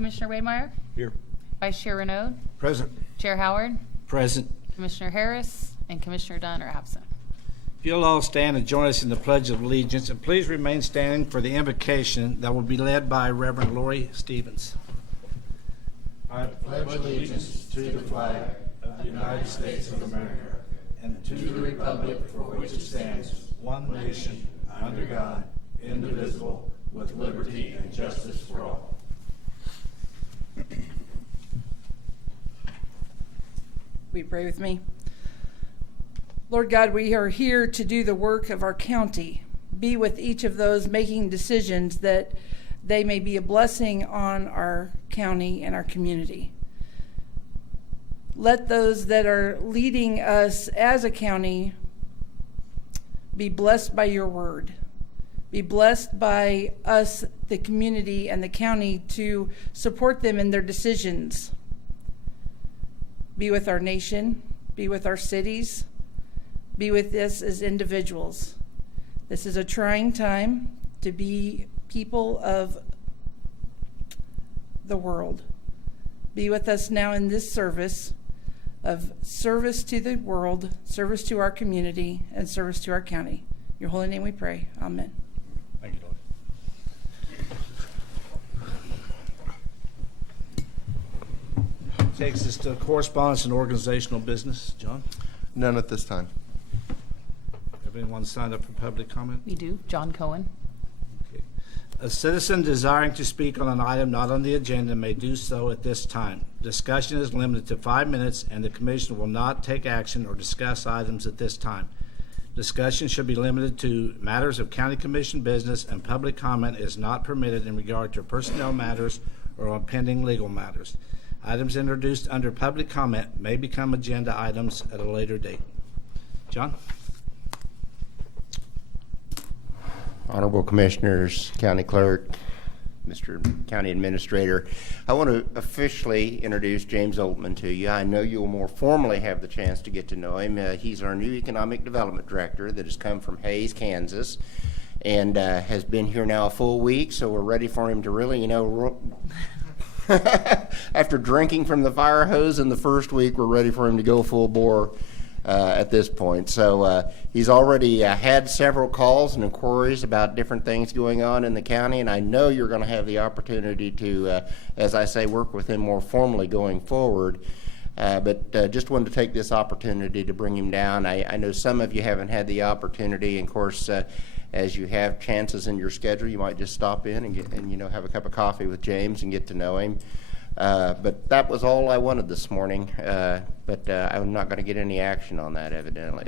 Commissioner Waymire, Here. Vice Chair Renaud, Present. Chair Howard, Present. Commissioner Harris, and Commissioner Dunn are absent. If you'll all stand and join us in the Pledge of Allegiance, and please remain standing for the invocation that will be led by Reverend Lori Stevens. I pledge allegiance to the flag of the United States of America and to the republic for which it stands, one nation, under God, indivisible, with liberty and justice for all. Will you pray with me? Lord God, we are here to do the work of our county. Be with each of those making decisions that they may be a blessing on our county and our community. Let those that are leading us as a county be blessed by your word. Be blessed by us, the community and the county, to support them in their decisions. Be with our nation, be with our cities, be with us as individuals. This is a trying time to be people of the world. Be with us now in this service of service to the world, service to our community, and service to our county. In your holy name we pray. Amen. Thank you, Lord. Takes us to correspondence and organizational business. John? None at this time. Have anyone signed up for public comment? We do. John Cohen. Okay. A citizen desiring to speak on an item not on the agenda may do so at this time. Discussion is limited to 5 minutes, and the commission will not take action or discuss items at this time. Discussion should be limited to matters of county commission business, and public comment is not permitted in regard to personnel matters or on pending legal matters. Items introduced under public comment may become agenda items at a later date. John? Honorable Commissioners, County Clerk, Mr. County Administrator, I want to officially introduce James Oltman to you. I know you'll more formally have the chance to get to know him. He's our new Economic Development Director that has come from Hays, Kansas, and has been here now a full week, so we're ready for him to really, after drinking from the fire hose in the first week, we're ready for him to go full bore at this point. So he's already had several calls and inquiries about different things going on in the county, and I know you're going to have the opportunity to, as I say, work with him more formally going forward. But just wanted to take this opportunity to bring him down. I know some of you haven't had the opportunity, and of course, as you have chances in your schedule, you might just stop in and have a cup of coffee with James and get to know him. But that was all I wanted this morning. But I'm not going to get any action on that, evidently.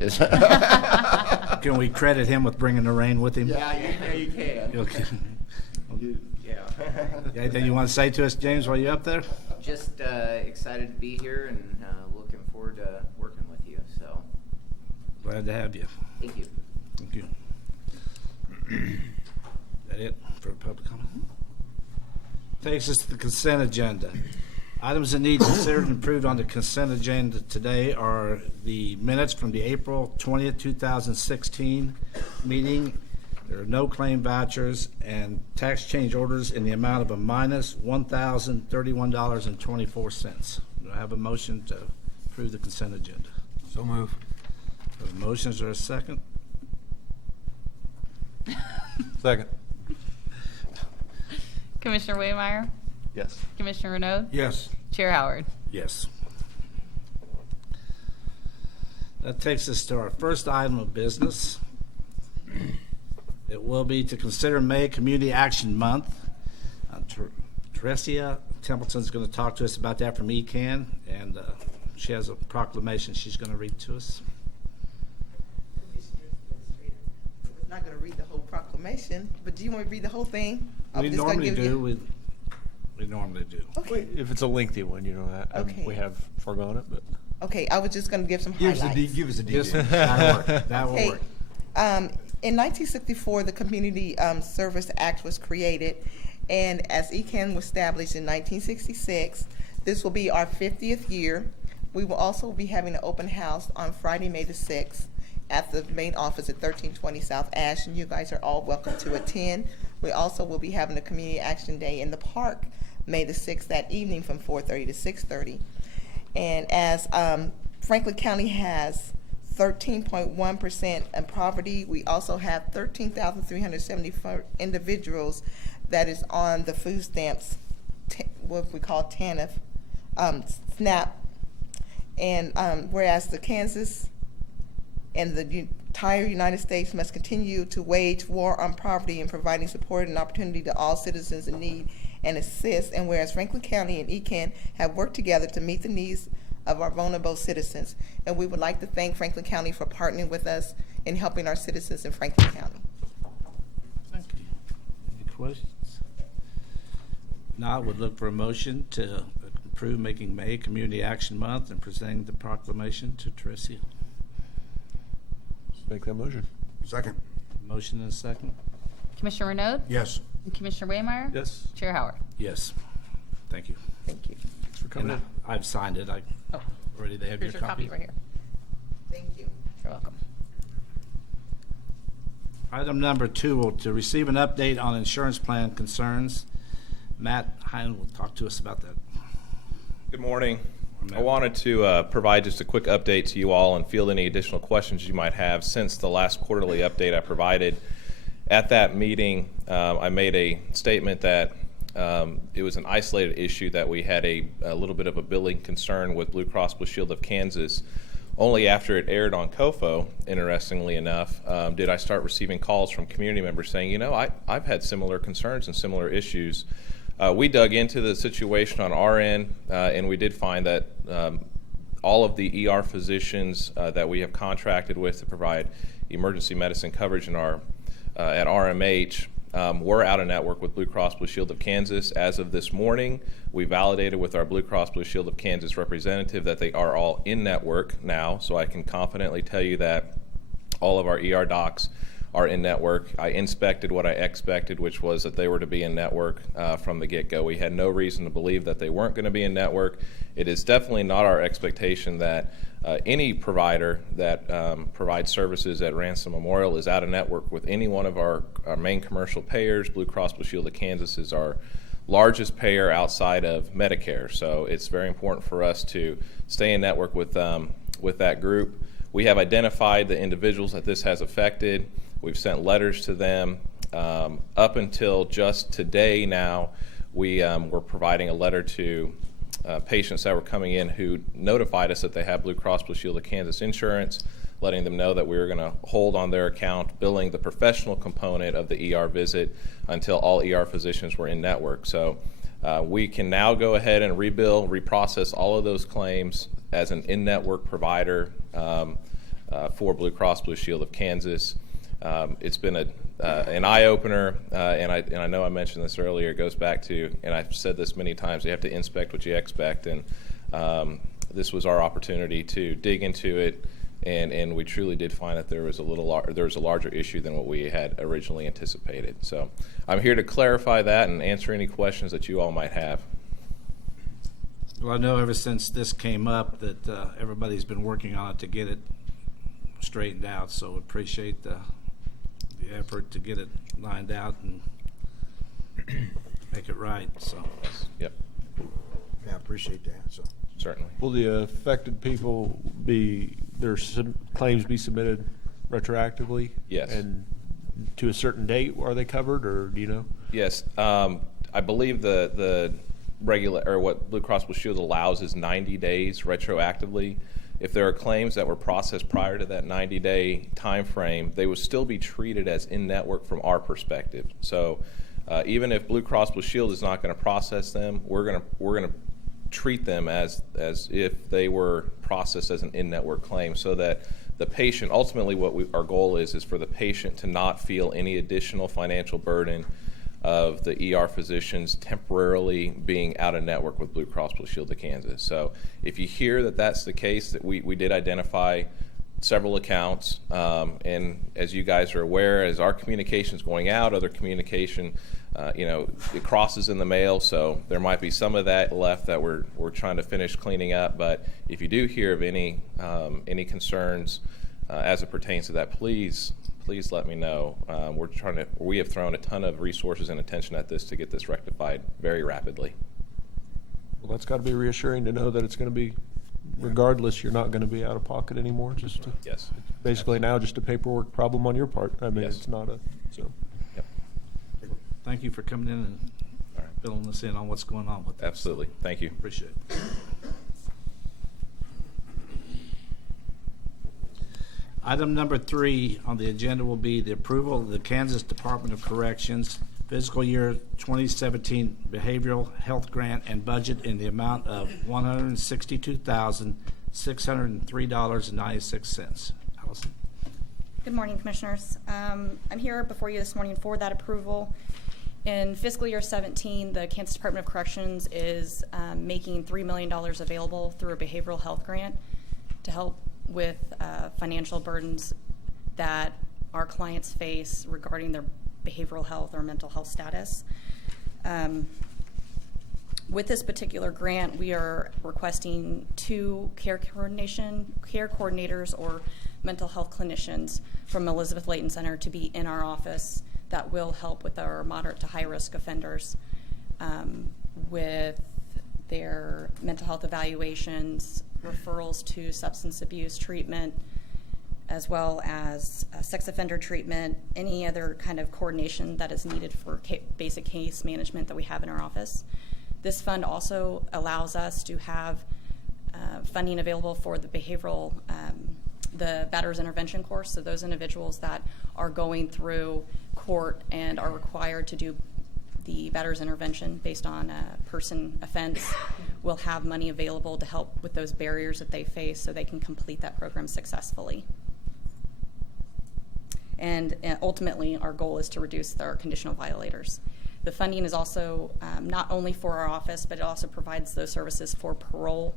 Can we credit him with bringing the rain with him? Yeah, you can. Okay. Yeah. Anything you want to say to us, James, while you're up there? Just excited to be here and looking forward to working with you. So, Glad to have you. thank you. Thank you. Is that it for public comment? Takes us to the consent agenda. Items that need considered and approved on the consent agenda today are the minutes from the April 20th, 2016 meeting. There are no claim vouchers and tax change orders in the amount of a minus $1,031.24. Do I have a motion to approve the consent agenda? So move. Motions are a second? Second. Commissioner Waymire, Yes. Commissioner Renaud, Yes. Chair Howard. Yes. That takes us to our first item of business. It will be to consider May Community Action Month. Teresia Templeton's going to talk to us about that from ECAN, and she has a proclamation she's going to read to us. I'm not going to read the whole proclamation, but do you want me to read the whole thing? We normally do. We normally do. Okay. If it's a lengthy one, that Okay. we have foregone it, but Okay, I was just going to give some Give us highlights. a Yes, detail. that'll work. That will Okay. work. In 1964, the Community Service Act was created, and as ECAN was established in 1966, this will be our 50th year. We will also be having an open house on Friday, May the 6th at the main office at 1320 South Ash, and you guys are all welcome to attend. We also will be having a Community Action Day in the park May the 6th that evening from 4:30 to 6:30. And as Franklin County has 13.1% in poverty, we also have 13,374 individuals that is on the food stamps, what we call TANF, SNAP. And whereas the Kansas and the entire United States must continue to wage war on poverty and providing support and opportunity to all citizens in need and assist, and whereas Franklin County and ECAN have worked together to meet the needs of our vulnerable citizens. And we would like to thank Franklin County for partnering with us in helping our citizens in Franklin County. Thank you. Any questions? Now I would look for a motion to approve making May Community Action Month and presenting the proclamation to Tricia. Make that motion. Second. Motion and a second? Commissioner Renaud? Yes. And Commissioner Waymire? Yes. Chair Howard? Yes. Thank you. Thank you. Thanks for coming And in. I've signed it. I Oh, already, they have here's your your copy right here. Thank you. You're welcome. Item number 2, to receive an update on insurance plan concerns. Matt Hine will talk to us about that. Good morning. Matt. I wanted to provide just a quick update to you all and field any additional questions you might have since the last quarterly update I provided. At that meeting, I made a statement that it was an isolated issue, that we had a little bit of a billing concern with Blue Cross Blue Shield of Kansas. Only after it aired on COFO, interestingly enough, did I start receiving calls from community members saying, you know, I've had similar concerns and similar issues. We dug into the situation on our end, and we did find that all of the ER physicians that we have contracted with to provide emergency medicine coverage in our at RMH were out of network with Blue Cross Blue Shield of Kansas. As of this morning, we validated with our Blue Cross Blue Shield of Kansas representative that they are all in network now, so I can confidently tell you that all of our ER docs are in network. I inspected what I expected, which was that they were to be in network from the get-go. We had no reason to believe that they weren't going to be in network. It is definitely not our expectation that any provider that provides services at Ransom Memorial is out of network with any one of our main commercial payers. Blue Cross Blue Shield of Kansas is our largest payer outside of Medicare, so it's very important for us to stay in network with that group. We have identified the individuals that this has affected. We've sent letters to them. Up until just today now, we were providing a letter to patients that were coming in who notified us that they have Blue Cross Blue Shield of Kansas insurance, letting them know that we were going to hold on their account, billing the professional component of the ER visit until all ER physicians were in network. So we can now go ahead and rebill, reprocess all of those claims as an in-network provider for Blue Cross Blue Shield of Kansas. It's been an eye-opener, and I know I mentioned this earlier. It goes back to, and I've said this many times, you have to inspect what you expect, and this was our opportunity to dig into it, and we truly did find that there was a larger issue than what we had originally anticipated. So I'm here to clarify that and answer any questions that you all might have. Well, I know ever since this came up that everybody's been working on it to get it straightened out, so appreciate the effort to get it lined out and make it right. So Yep, Yeah, I appreciate that. So, certainly. Will the affected people their claims be submitted retroactively? Yes. And to a certain date, are they covered, or do you know? Yes, I believe the regular, or what Blue Cross Blue Shield allows is 90 days retroactively. If there are claims that were processed prior to that 90-day time frame, they would still be treated as in-network from our perspective. So even if Blue Cross Blue Shield is not going to process them, we're going to treat them as if they were processed as an in-network claim, so that the patient, ultimately what our goal is for the patient to not feel any additional financial burden of the ER physicians temporarily being out of network with Blue Cross Blue Shield of Kansas. So if you hear that that's the case, that we did identify several accounts, and as you guys are aware, as our communication is going out, other communication, it crosses in the mail, so there might be some of that left that we're trying to finish cleaning up. But if you do hear of any concerns as it pertains to that, please let me know. We have thrown a ton of resources and attention at this to get this rectified very rapidly. Well, that's got to be reassuring to know that it's going to be, regardless, you're not going to be out of pocket anymore. Just to, Yes. basically now just a paperwork problem on your part. I mean, Yes. it's not a, so. Yep. Thank you for coming in and All right. filling us in on what's going on with this. Absolutely. Thank you. Appreciate it. Item number 3 on the agenda will be the approval of the Kansas Department of Corrections fiscal year 2017 behavioral health grant and budget in the amount of $162,603.96. Allison? Good morning, Commissioners. I'm here before you this morning for that approval. In fiscal year 17, the Kansas Department of Corrections is making $3 million available through a behavioral health grant to help with financial burdens that our clients face regarding their behavioral health or mental health status. With this particular grant, we are requesting 2 care coordinators or mental health clinicians from Elizabeth Layton Center to be in our office that will help with our moderate to high risk offenders with their mental health evaluations, referrals to substance abuse treatment, as well as sex offender treatment, any other kind of coordination that is needed for basic case management that we have in our office. This fund also allows us to have funding available for the behavioral, the batterers intervention course. So those individuals that are going through court and are required to do the batterers intervention based on a person offense will have money available to help with those barriers that they face so they can complete that program successfully. And ultimately, our goal is to reduce our conditional violators. The funding is also not only for our office, but it also provides those services for parole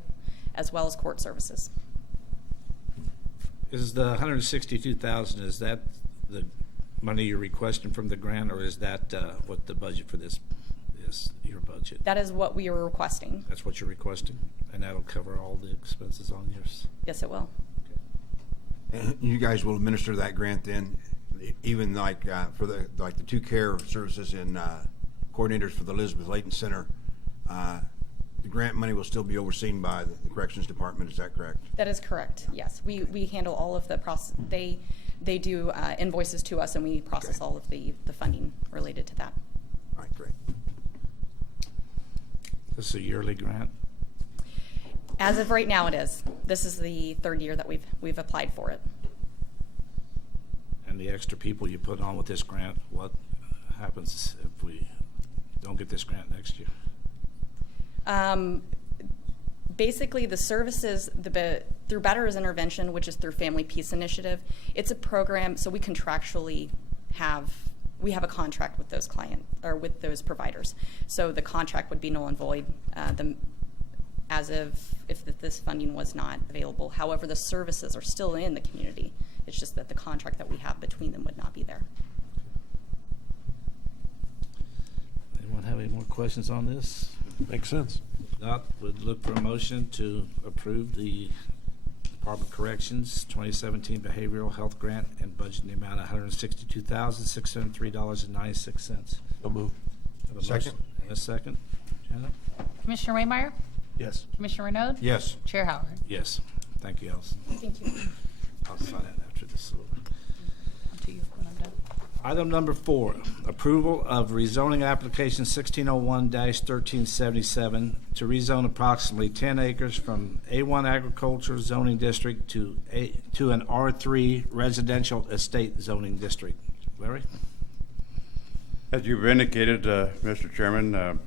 as well as court services. Is the $162,000, is that the money you're requesting from the grant, or is that what the budget for this is, your budget? That is what we are requesting. That's what you're requesting, and that'll cover all the expenses on yours? Yes, it will. And you guys will administer that grant then, even like for the 2 care services and coordinators for the Elizabeth Layton Center. The grant money will still be overseen by the Corrections Department. Is that correct? That is correct. Yes, we handle all of the process. They do invoices to us, and we process all of the funding related to that. All right, great. This is a yearly grant? As of right now, it is. This is the 3rd year that we've applied for it. And the extra people you put on with this grant, what happens if we don't get this grant next year? Basically, the services through Batterers Intervention, which is through Family Peace Initiative, it's a program. So we contractually have a contract with those with those providers. So the contract would be null and void as of if this funding was not available. However, the services are still in the community. It's just that the contract that we have between them would not be there. Anyone have any more questions on this? Makes sense. If not, would look for a motion to approve the Department of Corrections 2017 Behavioral Health Grant and budget in the amount of $162,603.96. So move. Have a motion Second. and a second. Janet? Commissioner Waymire? Yes. Commissioner Renaud? Yes. Chair Howard? Yes. Thank you, Allison. Thank you. I'll sign it after this. On to you when I'm done. Item number 4, approval of rezoning application 1601-1377 to rezone approximately 10 acres from A1 agriculture zoning district to an R3 residential estate zoning district. Larry? As you've indicated, Mr. Chairman,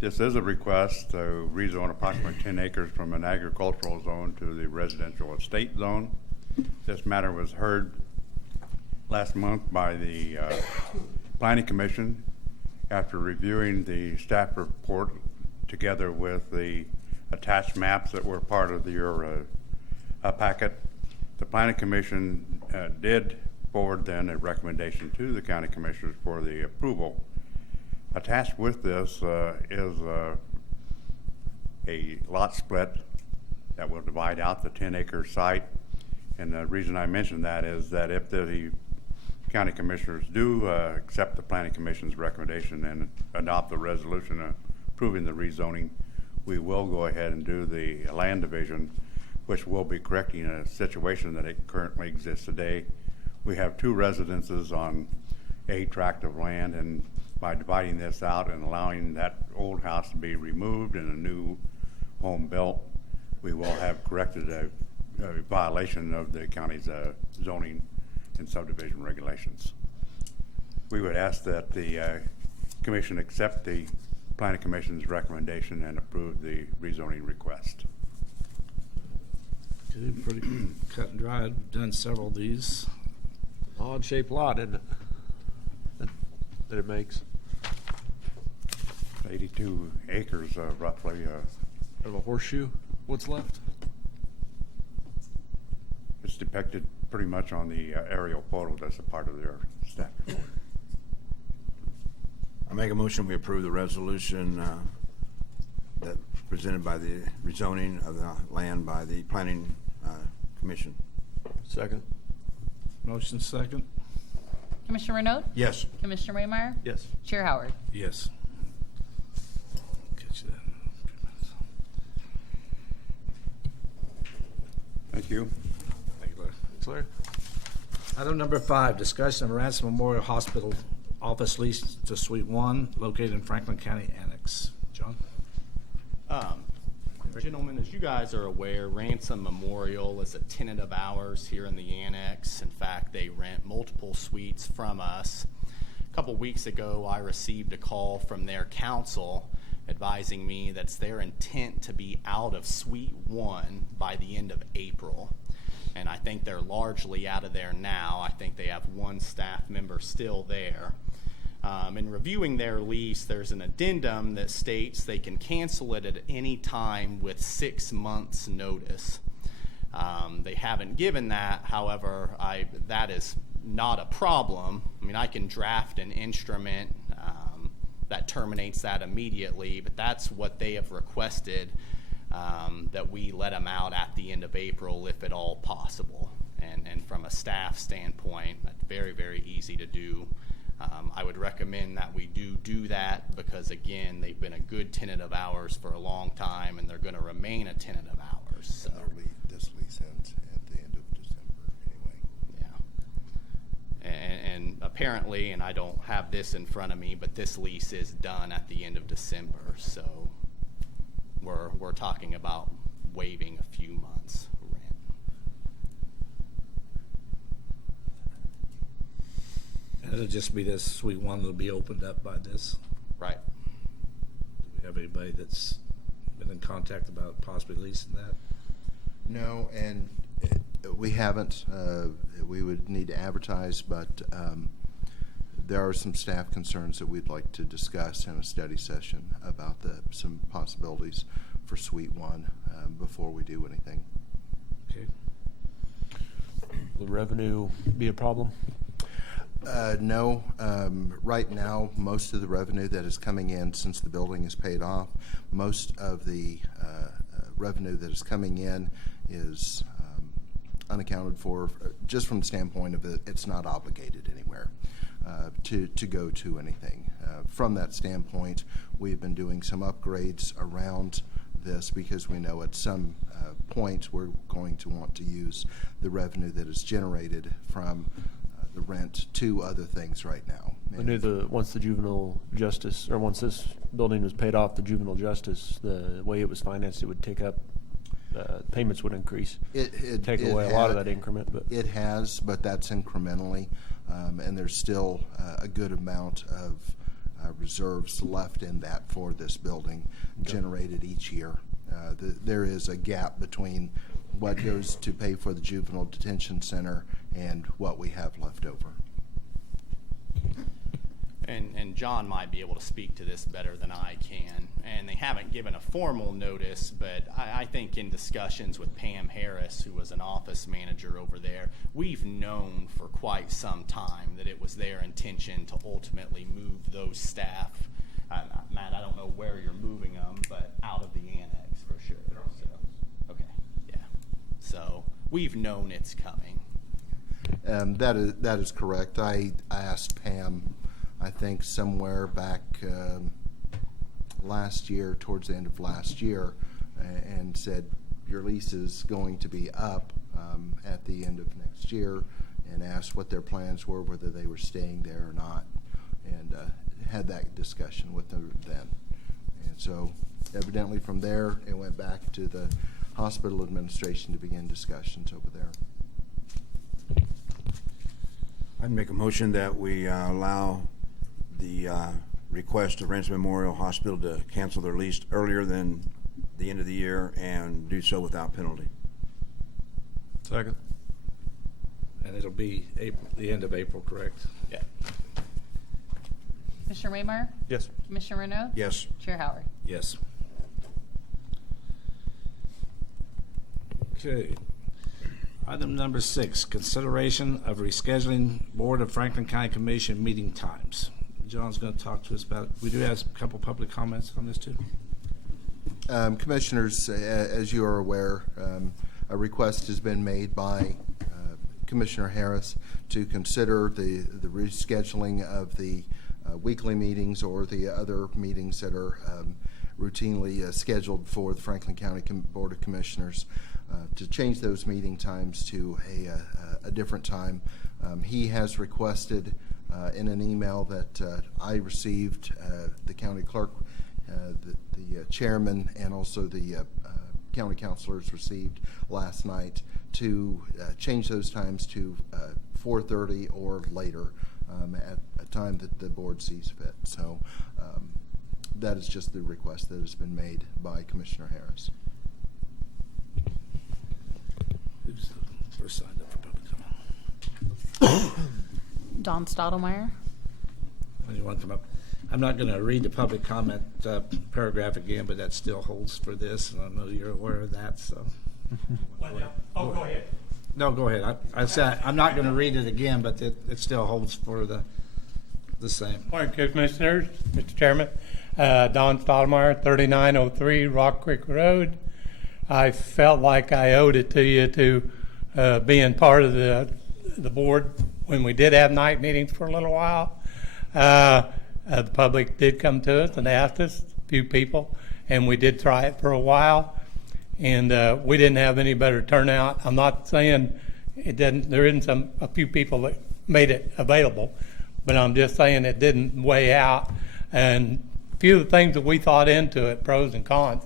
this is a request to rezone approximately 10 acres from an agricultural zone to the residential estate zone. This matter was heard last month by the Planning Commission after reviewing the staff report together with the attached maps that were part of your packet. The Planning Commission did forward then a recommendation to the County Commissioners for the approval. Attached with this is a lot split that will divide out the 10-acre site. And the reason I mention that is that if the County Commissioners do accept the Planning Commission's recommendation and adopt the resolution approving the rezoning, we will go ahead and do the land division, which will be correcting a situation that it currently exists today. We have 2 residences on a tract of land, and by dividing this out and allowing that old house to be removed and a new home built, we will have corrected a violation of the county's zoning and subdivision regulations. We would ask that the commission accept the planning commission's recommendation and approve the rezoning request. Okay, pretty cut and dry. I've done several of these. Odd shaped lot, isn't it? That it makes. 82 acres roughly. Of a horseshoe, what's left? It's depicted pretty much on the aerial photo that's a part of their staff report. I make a motion, we approve the resolution that presented by the rezoning of the land by the planning commission. Second. Motion second? Commissioner Renaud? Yes. Commissioner Waymire? Yes. Chair Howard? Yes. Get you that. Thank you. Thank you, Larry. Thanks, Larry. Item number 5, discussion of Ransom Memorial Hospital office lease to Suite 1 located in Franklin County Annex. John? Gentlemen, as you guys are aware, Ransom Memorial is a tenant of ours here in the annex. In fact, they rent multiple suites from us. A couple weeks ago, I received a call from their counsel advising me that it's their intent to be out of Suite 1 by the end of April. And I think they're largely out of there now. I think they have 1 staff member still there. In reviewing their lease, there's an addendum that states they can cancel it at any time with 6 months' notice. They haven't given that. However, that is not a problem. I mean, I can draft an instrument that terminates that immediately, but that's what they have requested, that we let them out at the end of April if at all possible. And from a staff standpoint, that's very, very easy to do. I would recommend that we do that because, again, they've been a good tenant of ours for a long time, and they're going to remain a tenant of ours. So. This lease ends at the end of December anyway. Yeah. And apparently, and I don't have this in front of me, but this lease is done at the end of December. So we're talking about waiving a few months rent. And it'll just be this Suite 1 that'll be opened up by this. Right. Do we have anybody that's been in contact about possibly leasing that? No, and we haven't. We would need to advertise, but there are some staff concerns that we'd like to discuss in a study session about some possibilities for Suite 1 before we do anything. Okay. Will revenue be a problem? No. Right now, most of the revenue that is coming in since the building is paid off, most of the revenue that is coming in is unaccounted for, just from the standpoint of it's not obligated anywhere to go to anything. From that standpoint, we've been doing some upgrades around this because we know at some point we're going to want to use the revenue that is generated from the rent to other things right now. I knew once the juvenile justice, or once this building was paid off, the juvenile justice, the way it was financed, it would take up, payments would increase. Take away a lot of that increment. But it has, but that's incrementally, and there's still a good amount of reserves left in that for this building generated each year. There is a gap between what goes to pay for the juvenile detention center and what we have left over. And John might be able to speak to this better than I can. And they haven't given a formal notice, but I think in discussions with Pam Harris, who was an office manager over there, we've known for quite some time that it was their intention to ultimately move those staff. Matt, I don't know where you're moving them, but out of the annex for sure. So, okay, yeah. So we've known it's coming. That is correct. I asked Pam, I think somewhere back last year, towards the end of last year, and said your lease is going to be up at the end of next year, and asked what their plans were, whether they were staying there or not, and had that discussion with them then. And so evidently from there, it went back to the hospital administration to begin discussions over there. I'd make a motion that we allow the request of Ransom Memorial Hospital to cancel their lease earlier than the end of the year and do so without penalty. Second. And it'll be April, the end of April, correct? Yeah. Commissioner Waymire? Yes. Commissioner Renaud? Yes. Chair Howard? Yes. Okay. Item number 6, consideration of rescheduling Board of Franklin County Commission meeting times. John's going to talk to us about it. We do have a couple public comments on this too. Commissioners, as you are aware, a request has been made by Commissioner Harris to consider the rescheduling of the weekly meetings or the other meetings that are routinely scheduled for the Franklin County Board of Commissioners, to change those meeting times to a different time. He has requested in an email that I received, the county clerk, the chairman, and also the county councilors received last night, to change those times to 4:30 or later at a time that the board sees fit. So that is just the request that has been made by Commissioner Harris. Who's first signed up for public comment? Don Stottlemyre? When you want to come up? I'm not going to read the public comment paragraph again, but that still holds for this, and I know you're aware of that. So. Go ahead. No, go ahead. I said I'm not going to read it again, but it still holds for the same. Morning, Commissioners, Mr. Chairman. Don Stottlemyre, 3903 Rock Creek Road. I felt like I owed it to you to being part of the board when we did have night meetings for a little while. The public did come to us and asked us, a few people, and we did try it for a while. And we didn't have any better turnout. I'm not saying it didn't. There isn't a few people that made it available, but I'm just saying it didn't weigh out. And a few of the things that we thought into it, pros and cons.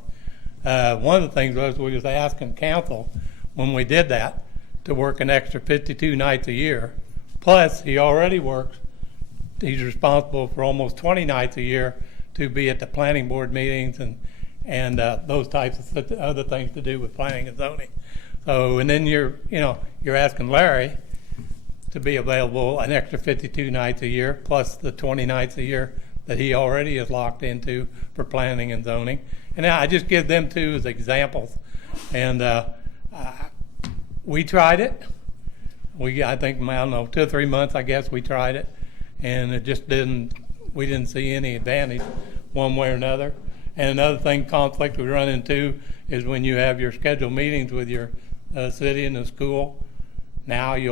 One of the things was we was asking council when we did that to work an extra 52 nights a year. Plus, he already works. He's responsible for almost 20 nights a year to be at the planning board meetings and those types of other things to do with planning and zoning. So, and then you're asking Larry to be available an extra 52 nights a year, plus the 20 nights a year that he already is locked into for planning and zoning. And I just give them two as examples. And we tried it. I think, I don't know, 2 or 3 months, I guess we tried it. And it just we didn't see any advantage one way or another. And another thing, conflict we run into is when you have your scheduled meetings with your city and the school, now you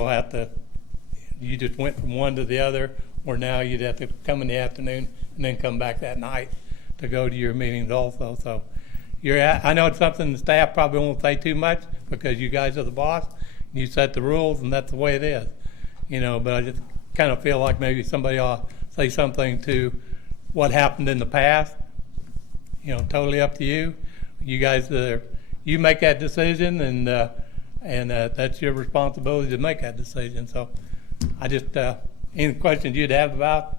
just went from one to the other, or now you'd have to come in the afternoon and then come back that night to go to your meetings also. So I know it's something the staff probably won't say too much because you guys are the boss, and you set the rules, and that's the way it is. But I just kind of feel like maybe somebody ought to say something to what happened in the past. Totally up to you. You guys, you make that decision, and that's your responsibility to make that decision. So, I just any questions you'd have about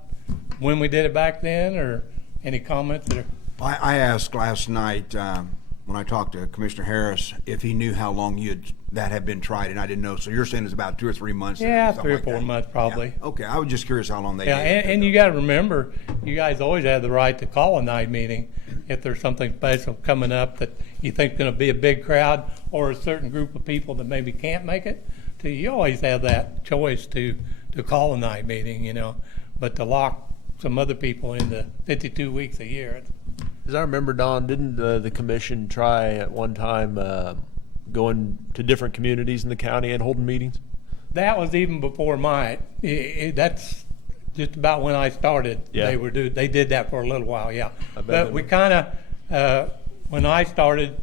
when we did it back then, or any comments that are. I asked last night when I talked to Commissioner Harris if he knew how long that had been tried, and I didn't know. So you're saying it's about 2 or 3 months? Yeah, 3 or 4 months probably. Yeah. Okay, I was just curious how long they. Yeah, and you got to remember, you guys always have the right to call a night meeting if there's something special coming up that you think is going to be a big crowd or a certain group of people that maybe can't make it. So you always have that choice to call a night meeting, but to lock some other people into 52 weeks a year. As I remember, Don, didn't the commission try at one time going to different communities in the county and holding meetings? That was even before mine. That's just about when I started, Yeah. they did that for a little while, yeah. I bet But it we was. kind of, when I started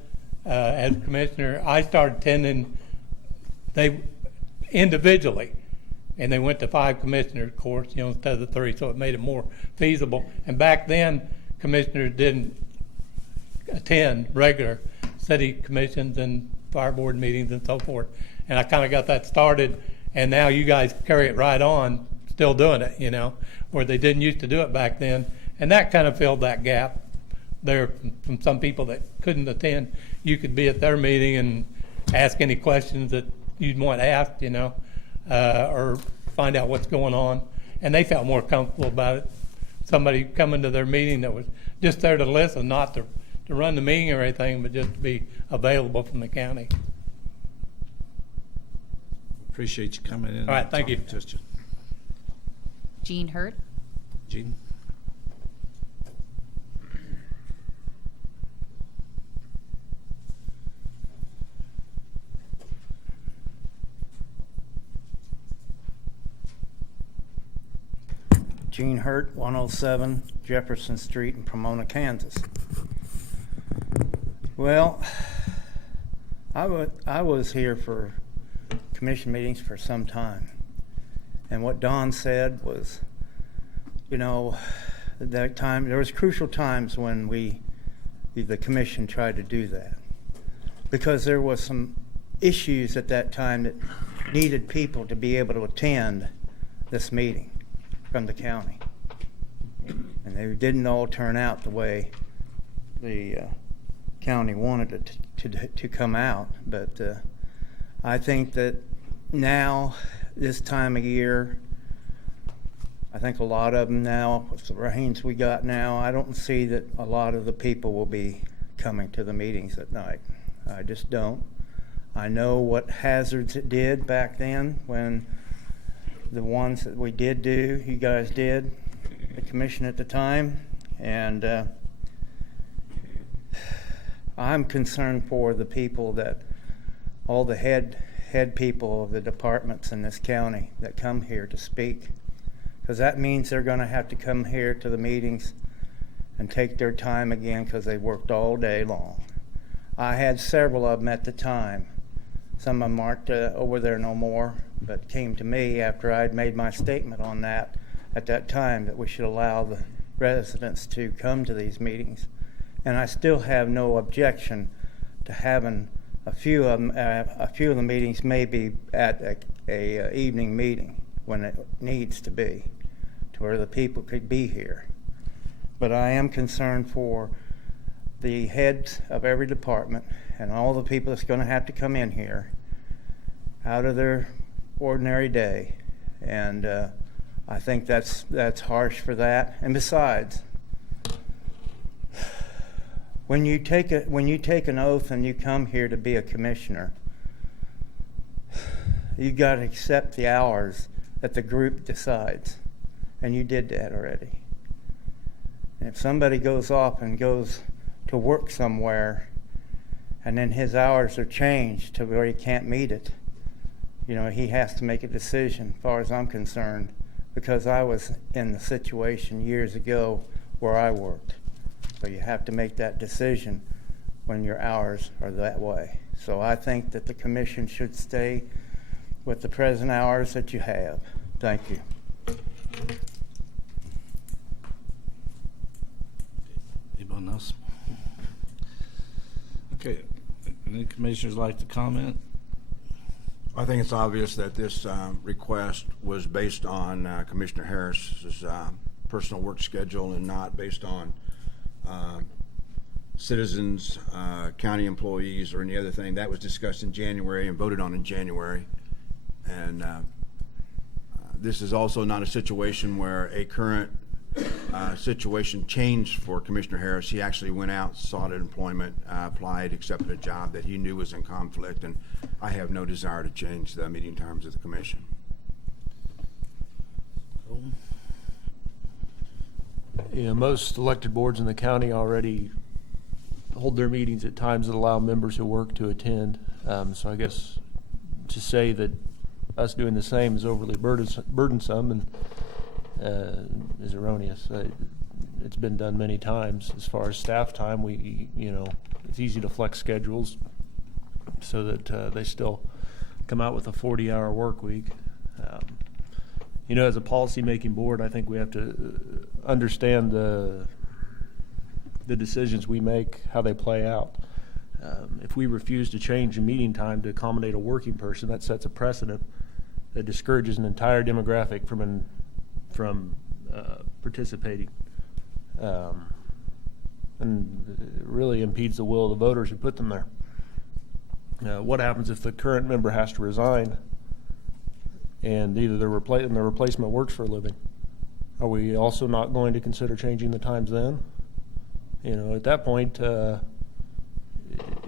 as commissioner, I started attending, they individually, and they went to 5 commissioners, of course, instead of the 3, so it made it more feasible. And back then, commissioners didn't attend regular city commissions and fire board meetings and so forth. And I kind of got that started, and now you guys carry it right on, still doing it, where they didn't used to do it back then. And that kind of filled that gap there from some people that couldn't attend. You could be at their meeting and ask any questions that you'd want asked, or find out what's going on. And they felt more comfortable about it. Somebody coming to their meeting that was just there to listen, not to run the meeting or anything, but just to be available from the county. Appreciate you coming in. All right, thank you. and talking to us. Jean Hurt. Gene? Gene Hurt, 107 Jefferson Street in Pomona, Kansas. Well, I was here for commission meetings for some time. And what Don said was, at that time, there was crucial times when the commission tried to do that. Because there was some issues at that time that needed people to be able to attend this meeting from the county. And they didn't all turn out the way the county wanted it to come out. But I think that now, this time of year, I think a lot of them now, with the rains we got now, I don't see that a lot of the people will be coming to the meetings at night. I just don't. I know what hazards it did back then when the ones that we did do, you guys did, the commission at the time, and I'm concerned for the people that, all the head people of the departments in this county that come here to speak, because that means they're going to have to come here to the meetings and take their time again because they worked all day long. I had several of them at the time. Some of them aren't over there no more, but came to me after I'd made my statement on that at that time, that we should allow the residents to come to these meetings. And I still have no objection to having a few of the meetings maybe at a evening meeting when it needs to be, to where the people could be here. But I am concerned for the heads of every department and all the people that's going to have to come in here out of their ordinary day, and I think that's harsh for that. And besides, when you take an oath and you come here to be a commissioner, you got to accept the hours that the group decides, and you did that already. And if somebody goes off and goes to work somewhere, and then his hours are changed to where he can't meet it, he has to make a decision, as far as I'm concerned, because I was in the situation years ago where I worked. So you have to make that decision when your hours are that way. So I think that the commission should stay with the present hours that you have. Thank you. Anyone else? Okay. Any commissioners like to comment? I think it's obvious that this request was based on Commissioner Harris's personal work schedule and not based on citizens, county employees, or any other thing. That was discussed in January and voted on in January. And this is also not a situation where a current situation changed for Commissioner Harris. He actually went out, sought employment, applied, accepted a job that he knew was in conflict, and I have no desire to change the meeting terms of the commission. Most elected boards in the county already hold their meetings at times that allow members who work to attend. So I guess to say that us doing the same is overly burdensome, is erroneous. It's been done many times. As far as staff time, it's easy to flex schedules so that they still come out with a 40-hour work week. As a policy-making board, I think we have to understand the decisions we make, how they play out. If we refuse to change a meeting time to accommodate a working person, that sets a precedent that discourages an entire demographic from participating, and it really impedes the will of the voters who put them there. What happens if the current member has to resign and either the replacement works for a living? Are we also not going to consider changing the times then? At that point,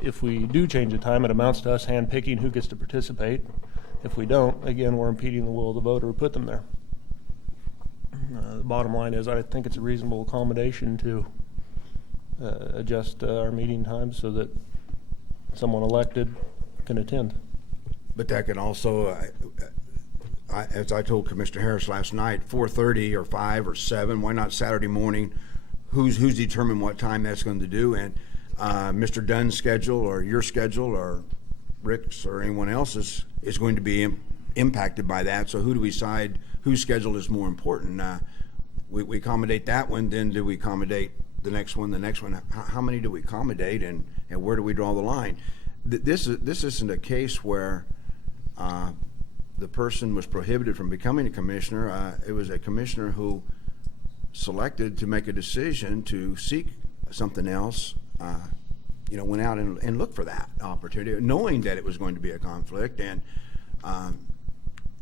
if we do change the time, it amounts to us handpicking who gets to participate. If we don't, again, we're impeding the will of the voter who put them there. The bottom line is I think it's a reasonable accommodation to adjust our meeting times so that someone elected can attend. But that can also, as I told Commissioner Harris last night, 4:30 or 5 or 7, why not Saturday morning? Who's determined what time that's going to do? And Mr. Dunn's schedule or your schedule or Rick's or anyone else's is going to be impacted by that. So who do we decide whose schedule is more important? We accommodate that one, then do we accommodate the next one? How many do we accommodate, and where do we draw the line? This isn't a case where the person was prohibited from becoming a commissioner. It was a commissioner who selected to make a decision to seek something else, went out and looked for that opportunity, knowing that it was going to be a conflict. And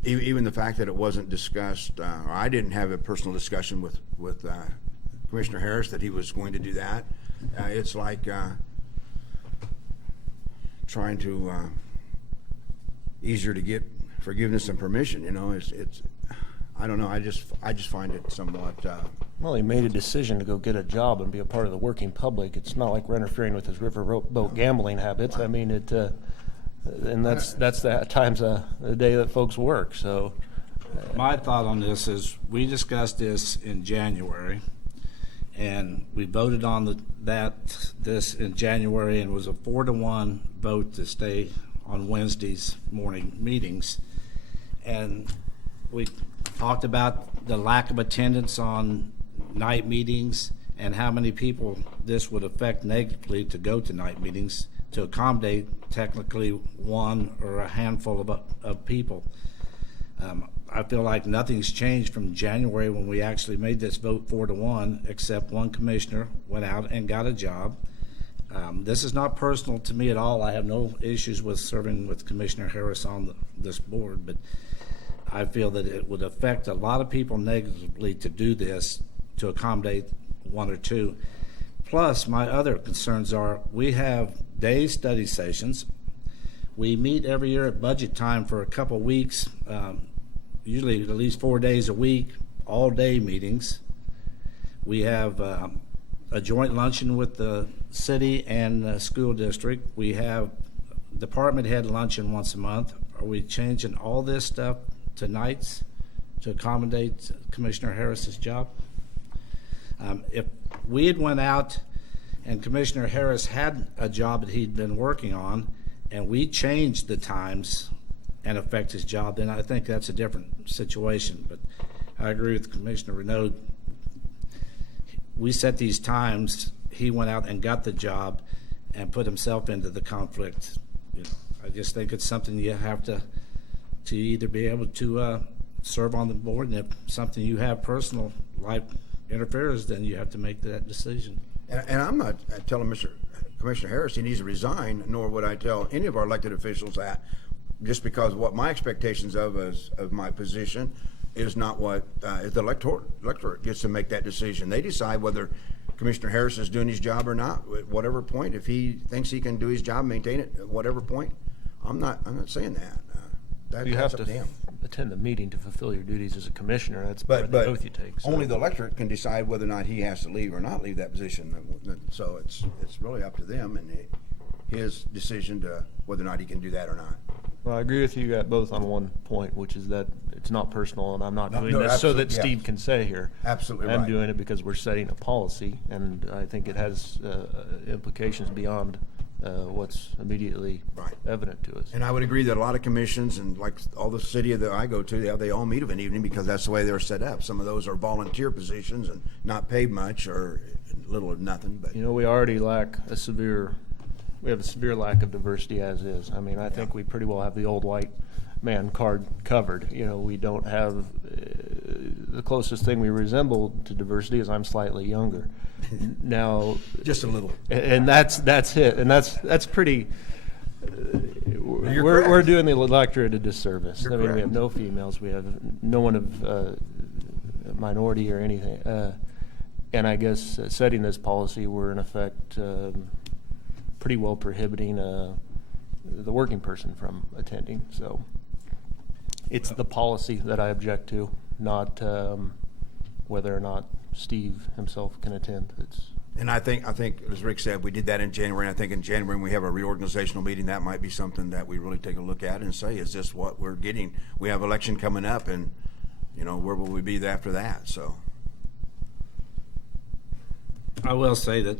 even the fact that it wasn't discussed, or I didn't have a personal discussion with Commissioner Harris that he was going to do that. It's like trying to easier to get forgiveness and permission. It's I don't know. I just find it somewhat. Well, he made a decision to go get a job and be a part of the working public. It's not like we're interfering with his riverboat gambling habits. I mean, and that's the times a day that folks work. So, my thought on this is we discussed this in January, and we voted on this in January, and it was a 4-1 vote to stay on Wednesday's morning meetings, and we talked about the lack of attendance on night meetings and how many people this would affect negatively to go to night meetings to accommodate technically one or a handful of people. I feel like nothing's changed from January when we actually made this vote 4-1, except one commissioner went out and got a job. This is not personal to me at all. I have no issues with serving with Commissioner Harris on this board, but I feel that it would affect a lot of people negatively to do this, to accommodate one or two. Plus, my other concerns are we have day study sessions. We meet every year at budget time for a couple weeks, usually at least 4 days a week, all-day meetings. We have a joint luncheon with the city and the school district. We have department head luncheon once a month. Are we changing all this stuff to nights to accommodate Commissioner Harris's job? If we had went out and Commissioner Harris had a job that he'd been working on and we changed the times and affect his job, then I think that's a different situation. But I agree with Commissioner Renaud. We set these times, he went out and got the job and put himself into the conflict. I just think it's something you have to either be able to serve on the board, and if something you have personal life interferes, then you have to make that decision. And I'm not telling Commissioner Harris he needs to resign, nor would I tell any of our elected officials that, just because what my expectations of my position is not what the electorate gets to make that decision. They decide whether Commissioner Harris is doing his job or not. At whatever point, if he thinks he can do his job, maintain it. At whatever point, I'm not saying that. You have that's to up him. attend the meeting to fulfill your duties as a commissioner. That's part of the oath you take. So. Only the electorate can decide whether or not he has to leave or not leave that position. So it's really up to them and his decision to whether or not he can do that or not. Well, I agree with you both on one point, which is that it's not personal, and I'm not No, doing no, this so that absolutely, yeah. Steve can say here. Absolutely I'm right. doing it because we're setting a policy, and I think it has implications beyond what's immediately Right. evident to us. And I would agree that a lot of commissions and like all the city that I go to, they all meet of an evening because that's the way they're set up. Some of those are volunteer positions and not paid much or little or nothing, but. You know, we already we have a severe lack of diversity as is. I mean, I think we pretty well have the old white man card covered. You know, we don't have, the closest thing we resemble to diversity is I'm slightly younger. Now. Just a little. And that's it. And that's pretty, You're we're correct. doing the electorate a disservice. You're I mean, we correct. have no females. We have no one of minority or anything. And I guess setting this policy, we're in effect pretty well prohibiting the working person from attending. So it's the policy that I object to, not whether or not Steve himself can attend. And I think, as Rick said, we did that in January. And I think in January, when we have a reorganizational meeting, that might be something that we really take a look at and say, is this what we're getting? We have election coming up, and, you know, where will we be after that? So. I will say that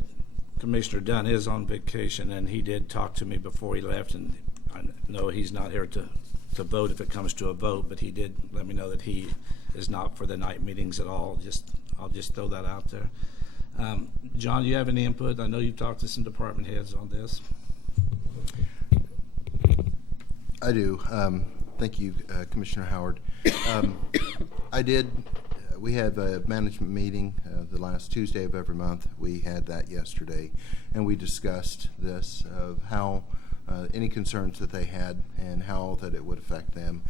Commissioner Dunn is on vacation, and he did talk to me before he left, and I know he's not here to vote if it comes to a vote, but he did let me know that he is not for the night meetings at all. I'll just throw that out there. John, do you have any input? I know you've talked to some department heads on this. I do. Thank you, Commissioner Howard. We have a management meeting the last Tuesday of every month. We had that yesterday, and we discussed this, of how any concerns that they had and how that it would affect them.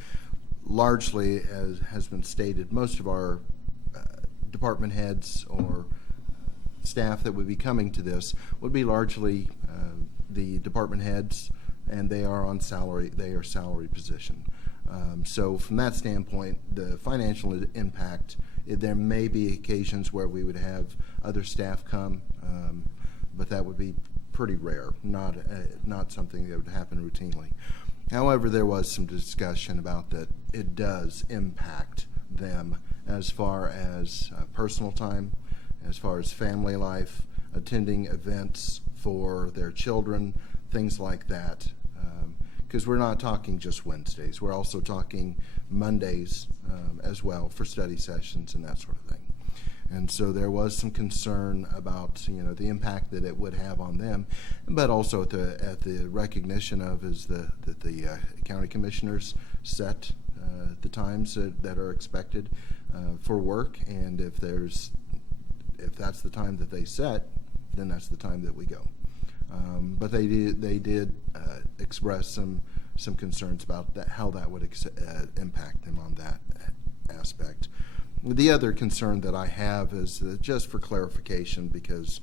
Largely, as has been stated, most of our department heads or staff that would be coming to this would be largely the department heads, and they are on salary. They are salary position. So from that standpoint, the financial impact, there may be occasions where we would have other staff come, but that would be pretty rare, not something that would happen routinely. However, there was some discussion about that it does impact them as far as personal time, as far as family life, attending events for their children, things like that. Because we're not talking just Wednesdays. We're also talking Mondays as well for study sessions and that sort of thing. And so there was some concern about, the impact that it would have on them, but also at the recognition of is that the county commissioners set the times that are expected for work, and if that's the time that they set, then that's the time that we go. But they did express some concerns about that, how that would impact them on that aspect. The other concern that I have is just for clarification, because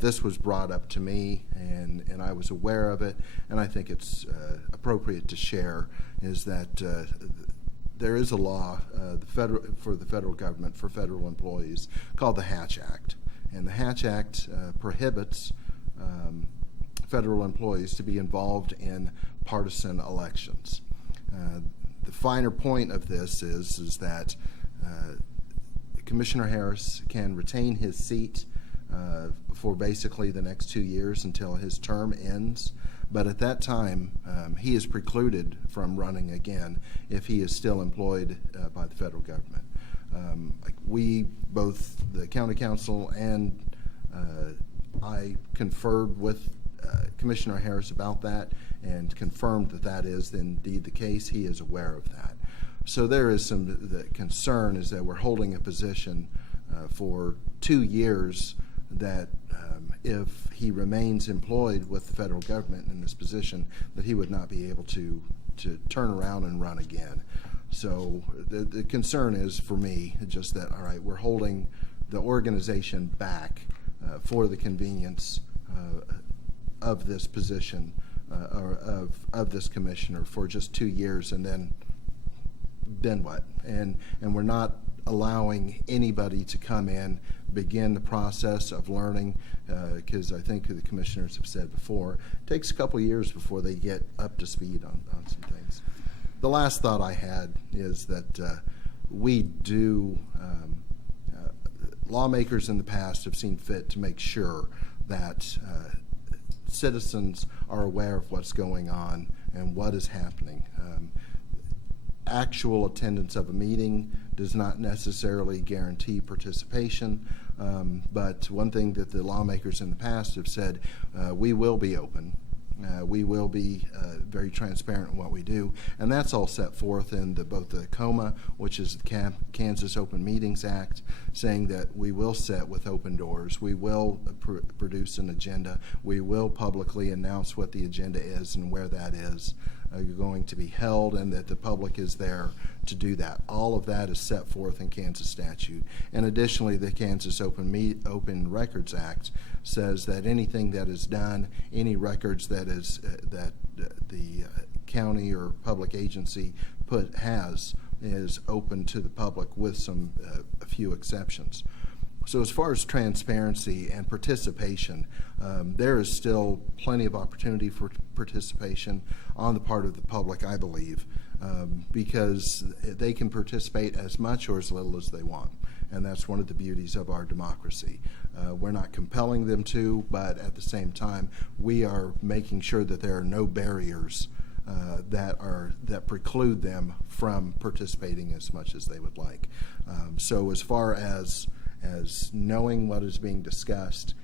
this was brought up to me and I was aware of it, and I think it's appropriate to share, is that there is a law for the federal government, for federal employees, called the Hatch Act. And the Hatch Act prohibits federal employees to be involved in partisan elections. The finer point of this is that Commissioner Harris can retain his seat for basically the next 2 years until his term ends. But at that time, he is precluded from running again if he is still employed by the federal government. We, both the county council and I, conferred with Commissioner Harris about that and confirmed that that is indeed the case. He is aware of that. So there is the concern is that we're holding a position for 2 years that if he remains employed with the federal government in this position, that he would not be able to turn around and run again. So the concern is for me just that, all right, we're holding the organization back for the convenience of this position or of this commissioner for just 2 years, and then what? And we're not allowing anybody to come in, begin the process of learning, because I think the commissioners have said before, it takes a couple years before they get up to speed on some things. The last thought I had is that we do, lawmakers in the past have seen fit to make sure that citizens are aware of what's going on and what is happening. Actual attendance of a meeting does not necessarily guarantee participation, but one thing that the lawmakers in the past have said, we will be open. We will be very transparent in what we do, and that's all set forth in both the COMA, which is the Kansas Open Meetings Act, saying that we will set with open doors. We will produce an agenda. We will publicly announce what the agenda is and where that is. You're going to be held, and that the public is there to do that. All of that is set forth in Kansas statute. And additionally, the Kansas Open Records Act says that anything that is done, any records that is the county or public agency is open to the public with a few exceptions. So as far as transparency and participation, there is still plenty of opportunity for participation on the part of the public, I believe, because they can participate as much or as little as they want. And that's one of the beauties of our democracy. We're not compelling them to, but at the same time, we are making sure that there are no barriers that preclude them from participating as much as they would like. So as far as knowing what is being discussed,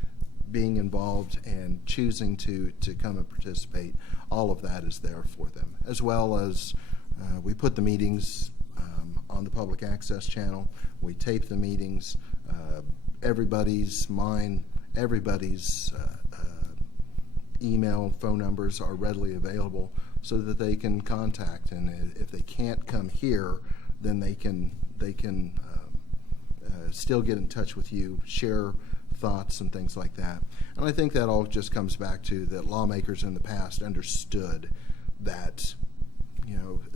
being involved, and choosing to come and participate, all of that is there for them. As well as we put the meetings on the public access channel. We tape the meetings. Everybody's email and phone numbers are readily available so that they can contact. And if they can't come here, then they can still get in touch with you, share thoughts and things like that. And I think that all just comes back to that lawmakers in the past understood that,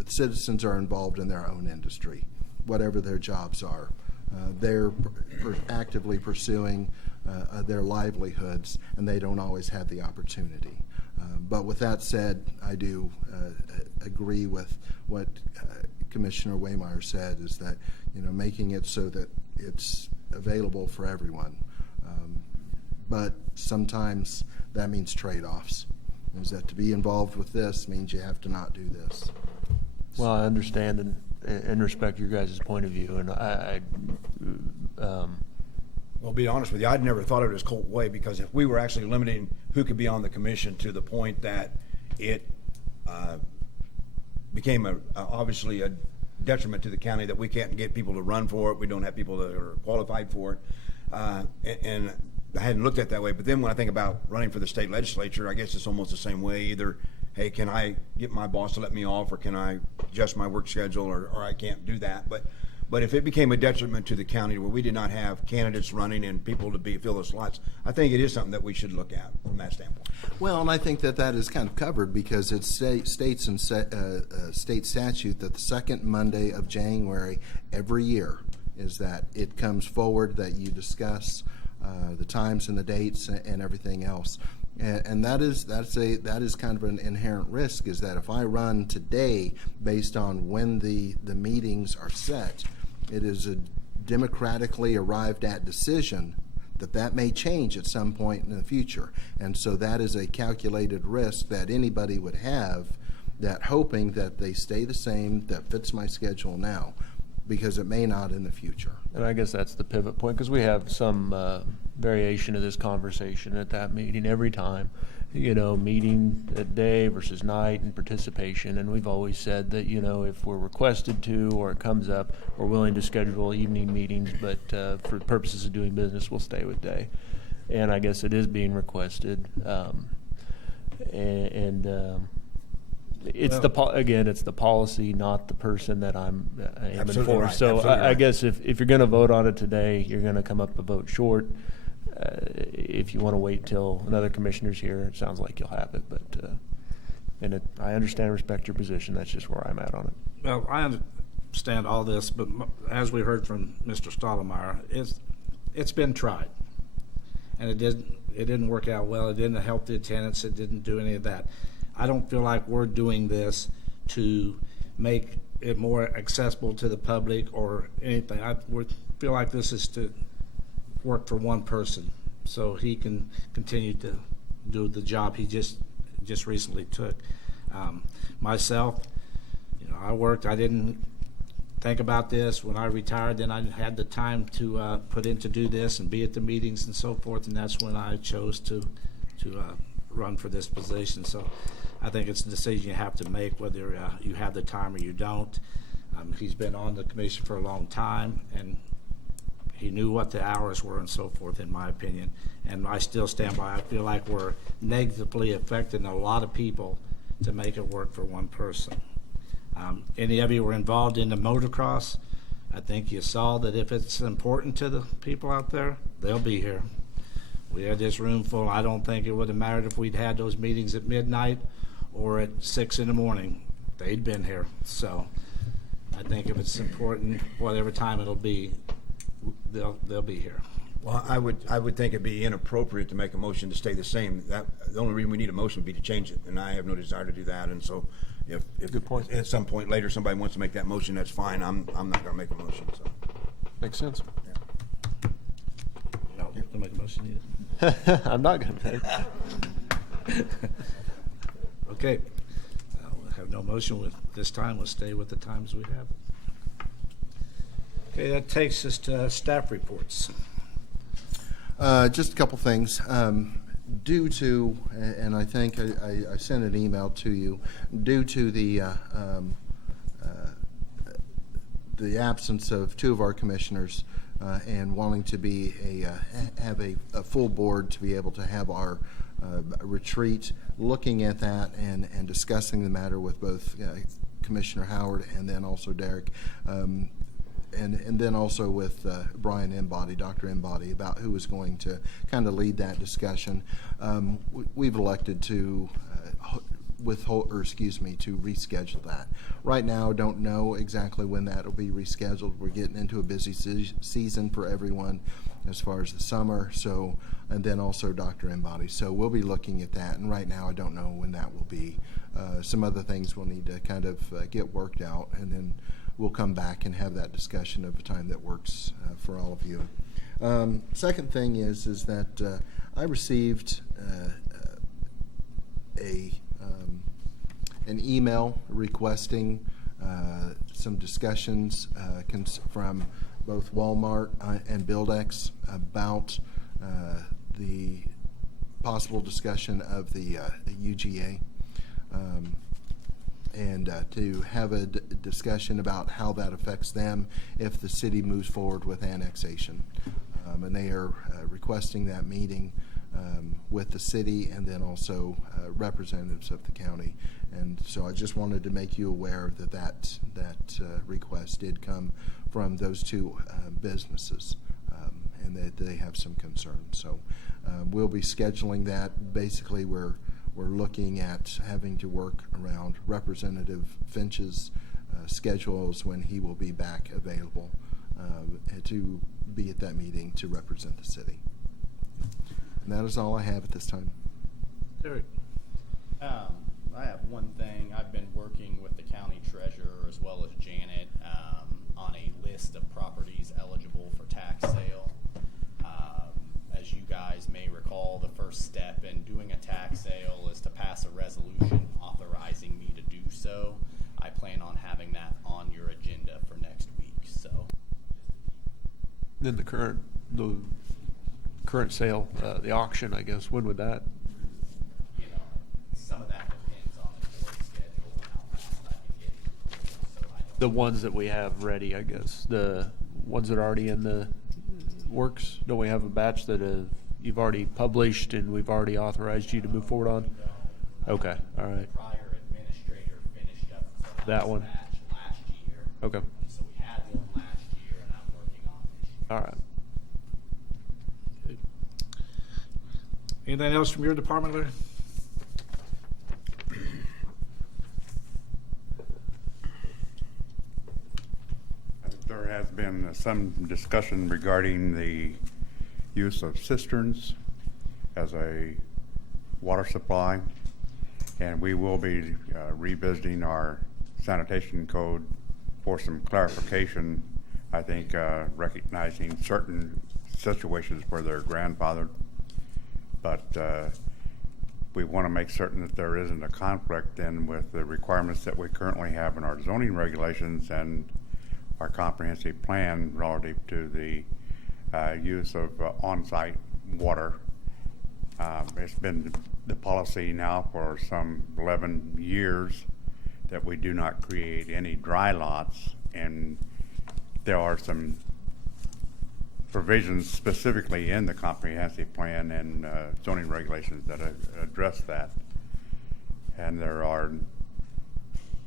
citizens are involved in their own industry, whatever their jobs are. They're actively pursuing their livelihoods, and they don't always have the opportunity. But with that said, I do agree with what Commissioner Waymire said, is that making it so that it's available for everyone. But sometimes that means trade-offs. Is that to be involved with this means you have to not do this. Well, I understand and respect your guys' point of view, and Well, to be honest with you, I'd never thought of it as Colt Way, because if we were actually limiting who could be on the commission to the point that it became obviously a detriment to the county, that we can't get people to run for it, we don't have people that are qualified for it, and I hadn't looked at it that way. But then when I think about running for the state legislature, I guess it's almost the same way. Either, hey, can I get my boss to let me off, or can I adjust my work schedule, or I can't do that. But if it became a detriment to the county where we did not have candidates running and people to fill the slots, I think it is something that we should look at from that standpoint. Well, and I think that is kind of covered, because it states in state statute that the second Monday of January every year is that it comes forward, that you discuss the times and the dates and everything else. And that is kind of an inherent risk, is that if I run today based on when the meetings are set, it is a democratically arrived at decision that may change at some point in the future. And so that is a calculated risk that anybody would have, that hoping that they stay the same, that fits my schedule now, because it may not in the future. And I guess that's the pivot point, because we have some variation of this conversation at that meeting every time, meeting at day versus night and participation. And we've always said that, if we're requested to, or it comes up, we're willing to schedule evening meetings, but for purposes of doing business, we'll stay with day. And I guess it is being requested. It's it's the policy, not the person that I am Absolutely for. right. So Absolutely I right. guess if you're going to vote on it today, you're going to come up a vote short. If you want to wait till another commissioner's here, it sounds like you'll have it. But I understand and respect your position. That's just where I'm at on it. Well, I understand all this, but as we heard from Mr. Stottlemyre, it's been tried, and it didn't work out well. It didn't help the attendance. It didn't do any of that. I don't feel like we're doing this to make it more accessible to the public or anything. I would feel like this is to work for one person, so he can continue to do the job he just recently took. Myself, I didn't think about this when I retired. Then I had the time to put in to do this and be at the meetings and so forth, and that's when I chose to run for this position. So I think it's a decision you have to make, whether you have the time or you don't. He's been on the commission for a long time, and he knew what the hours were and so forth, in my opinion. And I still stand by. I feel like we're negatively affecting a lot of people to make it work for one person. Any of you were involved in the motocross, I think you saw that if it's important to the people out there, they'll be here. We had this room full. I don't think it would have mattered if we'd had those meetings at midnight or at 6 in the morning. They'd been here. So I think if it's important, whatever time it'll be, they'll be here. Well, I would think it'd be inappropriate to make a motion to stay the same. The only reason we need a motion would be to change it, and I have no desire to do that. And so, if Good point. at some point later somebody wants to make that motion, that's fine. I'm not going to make a motion. So, Makes sense. No, don't make a motion either. I'm not going to. Okay. We'll have no motion with this time. We'll stay with the times we have. Okay, that takes us to staff reports. Just a couple things. Due to, and I think I sent an email to you, due to the absence of two of our commissioners and wanting to have a full board to be able to have our retreat, looking at that and discussing the matter with both Commissioner Howard and then also Derek. And then also with Brian Embody, Dr. Embody, about who is going to kind of lead that discussion. We've elected to to reschedule that. Right now, don't know exactly when that will be rescheduled. We're getting into a busy season for everyone as far as the summer. So, and then also Dr. Embody. So we'll be looking at that. And right now, I don't know when that will be. Some other things we'll need to kind of get worked out, and then we'll come back and have that discussion of a time that works for all of you. Second thing is that I received an email requesting some discussions from both Walmart and Buildex about the possible discussion of the UGA. And to have a discussion about how that affects them if the city moves forward with annexation. And they are requesting that meeting with the city and then also representatives of the county. And so I just wanted to make you aware that request did come from those two businesses and that they have some concerns. So we'll be scheduling that. Basically, we're looking at having to work around Representative Finch's schedules when he will be back available to be at that meeting to represent the city. And that is all I have at this time. Derek. I have one thing. I've been working with the county treasurer as well as Janet on a list of properties eligible for tax sale. As you guys may recall, the first step in doing a tax sale is to pass a resolution authorizing me to do so. I plan on having that on your agenda for next week. So, Then the current sale, the auction, I guess. When would that? some of that depends on the board schedule and how fast I can get it. So I don't The ones that we have ready, I guess. The ones that are already in the works. Don't we have a batch that you've already published and we've already authorized you to move forward on? Okay, all right. The prior administrator finished up the That one. batch last year. Okay. So we had one last year, and I'm working on this year. All right. Anything else from your department, Larry? There has been some discussion regarding the use of cisterns as a water supply, and we will be revisiting our sanitation code for some clarification. I think recognizing certain situations where they're grandfathered, but we want to make certain that there isn't a conflict then with the requirements that we currently have in our zoning regulations and our comprehensive plan relative to the use of on-site water. It's been the policy now for some 11 years that we do not create any dry lots, and there are some provisions specifically in the comprehensive plan and zoning regulations that address that. And there are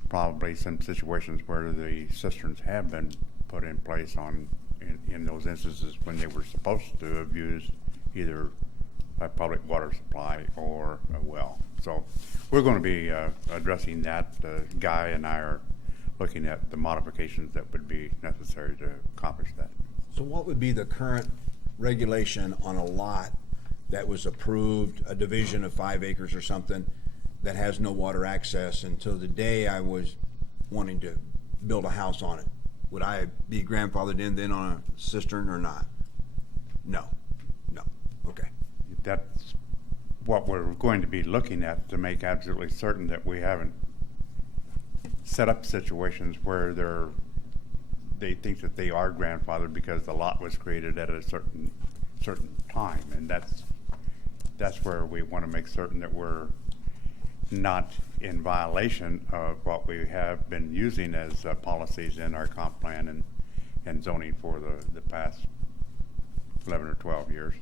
probably some situations where the cisterns have been put in place in those instances when they were supposed to have used either a public water supply or a well. So we're going to be addressing that. Guy and I are looking at the modifications that would be necessary to accomplish that. So what would be the current regulation on a lot that was approved, a division of 5 acres or something, that has no water access until the day I was wanting to build a house on it? Would I be grandfathered in then on a cistern or not? No. Okay. That's what we're going to be looking at to make absolutely certain that we haven't set up situations where they think that they are grandfathered because the lot was created at a certain time, and that's where we want to make certain that we're not in violation of what we have been using as policies in our comp plan and zoning for the past 11 or 12 years.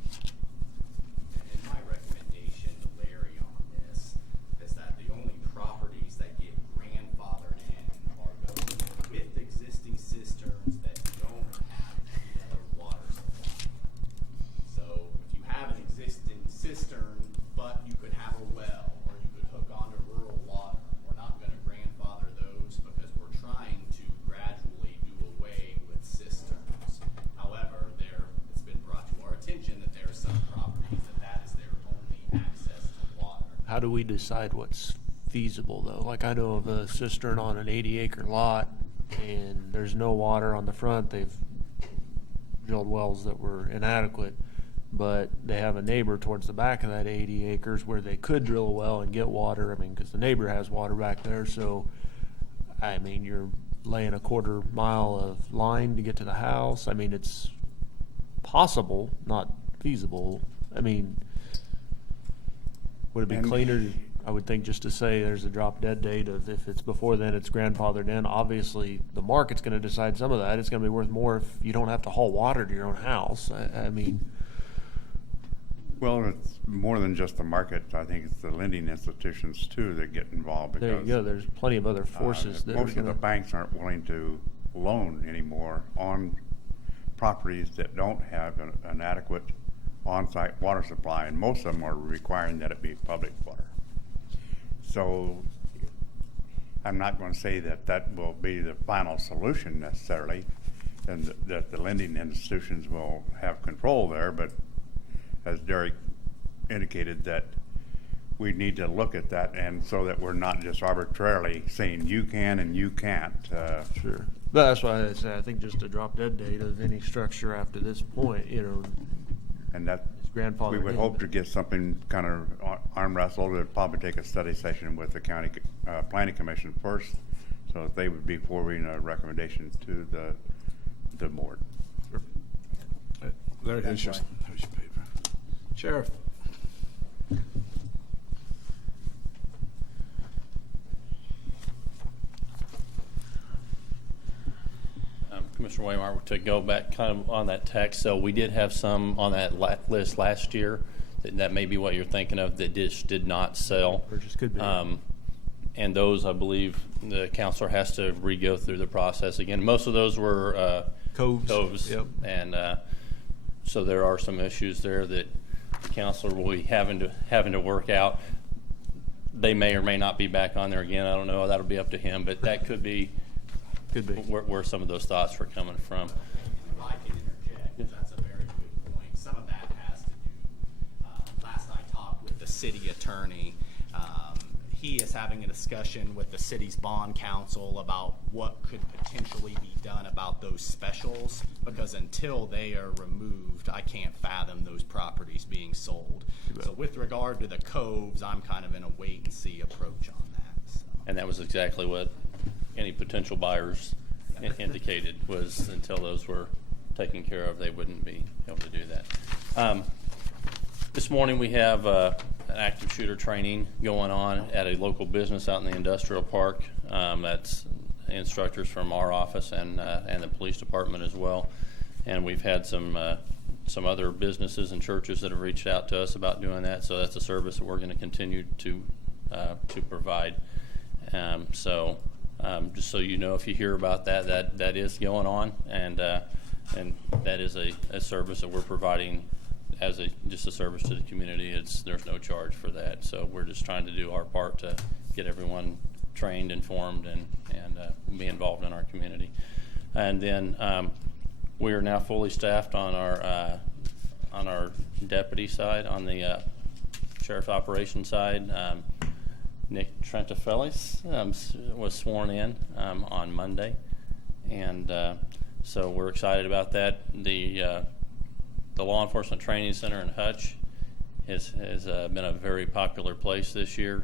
And my recommendation to Larry on this is that the only properties that get grandfathered in are those with existing cisterns that don't have any other water supply. So if you have an existing cistern, but you could have a well, or you could hook onto rural water, we're not going to grandfather those because we're trying to gradually do away with cisterns. However, it's been brought to our attention that there are some properties that is their only access to water. How do we decide what's feasible, though? Like, I know of a cistern on an 80-acre lot, and there's no water on the front. They've drilled wells that were inadequate, but they have a neighbor towards the back of that 80 acres where they could drill a well and get water. I mean, because the neighbor has water back there, so, I mean, you're laying a quarter mile of line to get to the house. I mean, it's possible, not feasible. I mean, would it be cleaner, I would think, just to say there's a drop dead date of if it's before then, it's grandfathered in? Obviously, the market's going to decide some of that. It's going to be worth more if you don't have to haul water to your own house. I mean... Well, it's more than just the market. I think it's the lending institutions, too, that get involved. Because, there you go. There's plenty of other forces. Most of the banks aren't willing to loan anymore on properties that don't have an adequate on-site water supply, and most of them are requiring that it be public water. So I'm not going to say that will be the final solution necessarily, and that the lending institutions will have control there, but as Derek indicated, that we need to look at that, and so that we're not just arbitrarily saying you can and you can't. Sure. But that's why I say I think just a drop dead date of any structure after this point, and that grandfathered we would in. hope to get something kind of arm wrestled. It'd probably take a study session with the county planning commission first, so that they would be forwarding a recommendation to the board. Sure. There's your paper. Sheriff. Commissioner Waymire, to go back kind of on that text, so we did have some on that list last year. That may be what you're thinking of, that did not sell. Or just could be. And those, I believe, the counselor has to re-go through the process again. Most of those were coves. Yep. And so there are some issues there that the counselor will be having to work out. They may or may not be back on there again. I don't know. That'll be up to him. But that could be where some of those thoughts were coming from. If I can interject, that's a very good point. Some of that has to do, last I talked with the city attorney, key is having a discussion with the city's bond council about what could potentially be done about those specials, because until they are removed, I can't fathom those properties being sold. So with regard to the coves, I'm kind of in a wait and see approach on that. So. And that was exactly what any potential buyers indicated, was until those were taken care of, they wouldn't be able to do that. This morning we have an active shooter training going on at a local business out in the industrial park. That's instructors from our office and the police department as well. And we've had some other businesses and churches that have reached out to us about doing that. So that's a service that we're going to continue to provide. Just so you know, if you hear about that is going on, and that is a service that we're providing as just a service to the community. There's no charge for that. So we're just trying to do our part to get everyone trained, informed, and be involved in our community. And then we are now fully staffed on our deputy side, on the sheriff's operations side. Nick Trentafellis was sworn in on Monday, and so we're excited about that. The Law Enforcement Training Center in Hutch has been a very popular place this year,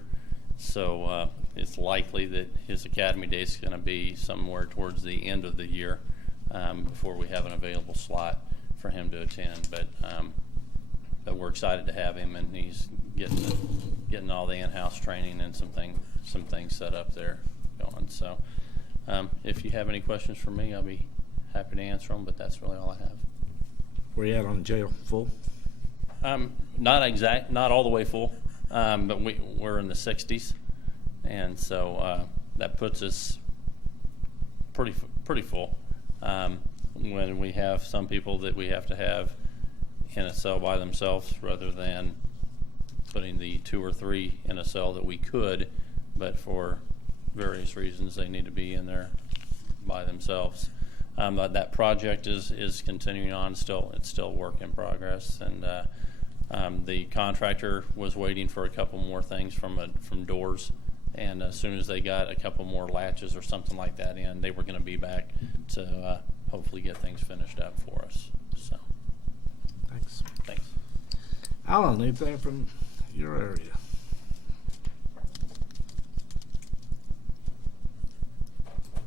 so it's likely that his academy day is going to be somewhere towards the end of the year before we have an available slot for him to attend. But we're excited to have him, and he's getting all the in-house training and some things set up there going. So if you have any questions for me, I'll be happy to answer them, but that's really all I have. Where you at on the jail? Full? Not all the way full, but we're in the 60s, and so that puts us pretty full. When we have some people that we have to have in a cell by themselves, rather than putting the 2 or 3 in a cell that we could, but for various reasons they need to be in there by themselves. That project is continuing on. It's still work in progress, and the contractor was waiting for a couple more things from doors, and as soon as they got a couple more latches or something like that in, they were going to be back to hopefully get things finished up for us. So, thanks. Alan, anything from your area?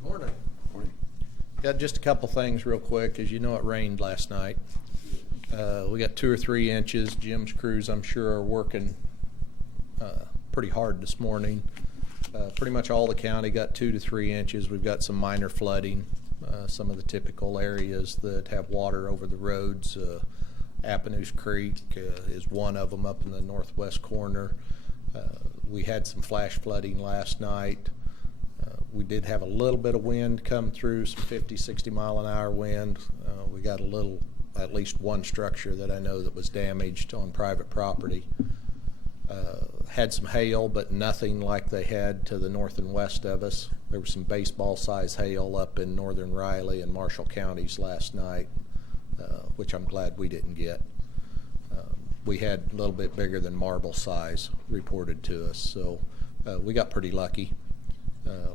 Morning. Got just a couple things real quick. As you know, it rained last night. We got 2 or 3 inches. Jim's crews, I'm sure, are working pretty hard this morning. Pretty much all the county got 2 to 3 inches. We've got some minor flooding. Some of the typical areas that have water over the roads. Appanoose Creek is one of them up in the northwest corner. We had some flash flooding last night. We did have a little bit of wind come through, some 50, 60 mile an hour wind. We got at least one structure that I know that was damaged on private property. Had some hail, but nothing like they had to the north and west of us. There was some baseball size hail up in northern Riley and Marshall counties last night, which I'm glad we didn't get. We had a little bit bigger than marble size reported to us, so we got pretty lucky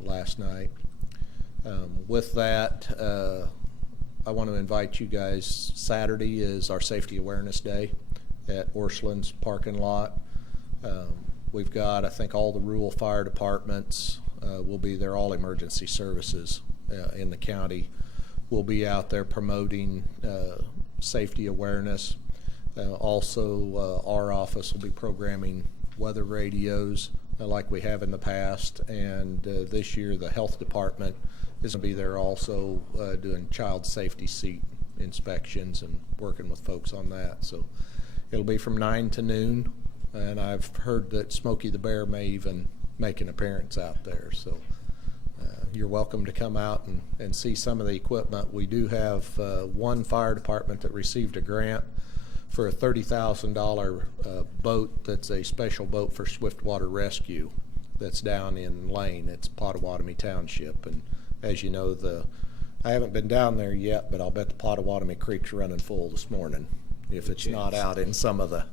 last night. With that, I want to invite you guys. Saturday is our Safety Awareness Day at Orscheln's parking lot. We've got, I think, all the rural fire departments will be there. All emergency services in the county will be out there promoting safety awareness. Also, our office will be programming weather radios like we have in the past, and this year the health department is going to be there also doing child safety seat inspections and working with folks on that. So it'll be from 9 to noon, and I've heard that Smokey the Bear may even make an appearance out there. So you're welcome to come out and see some of the equipment. We do have one fire department that received a grant for a $30,000 boat that's a special boat for swiftwater rescue that's down in Lane. It's Pottawatomie Township. And as you know, I haven't been down there yet, but I'll bet the Pottawatomie Creek's running full this morning if it's not out in some of the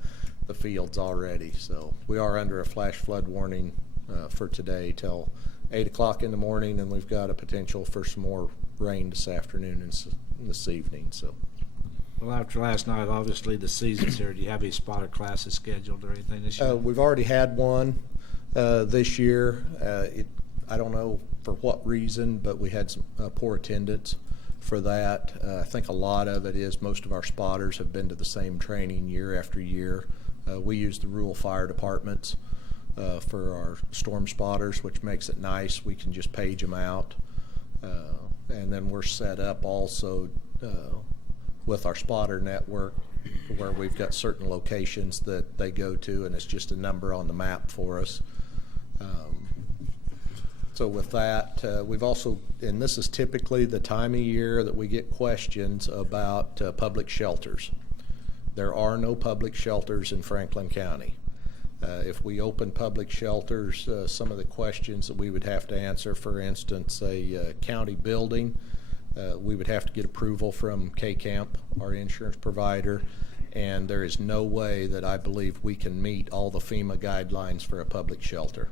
fields already. So we are under a flash flood warning for today till 8 o'clock in the morning, and we've got a potential for some more rain this afternoon and this evening. So, Well, after last night, obviously the season's here. Do you have any spotter classes scheduled or anything this year? we've already had one this year. I don't know for what reason, but we had some poor attendance for that. I think a lot of it is most of our spotters have been to the same training year after year. We use the rural fire departments for our storm spotters, which makes it nice. We can just page them out. And then we're set up also with our spotter network where we've got certain locations that they go to, and it's just a number on the map for us. So with that, we've also, and this is typically the time of year that we get questions about public shelters. There are no public shelters in Franklin County. If we open public shelters, some of the questions that we would have to answer, for instance, a county building, we would have to get approval from K-Camp, our insurance provider, and there is no way that I believe we can meet all the FEMA guidelines for a public shelter.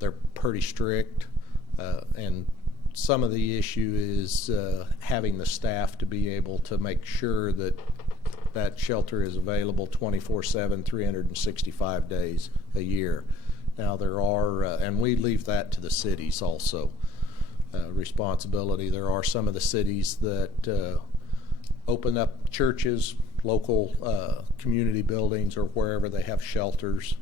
They're pretty strict, and some of the issue is having the staff to be able to make sure that that shelter is available 24/7, 365 days a year. Now there are, and we leave that to the cities also, responsibility. There are some of the cities that open up churches, local community buildings, or wherever they have shelters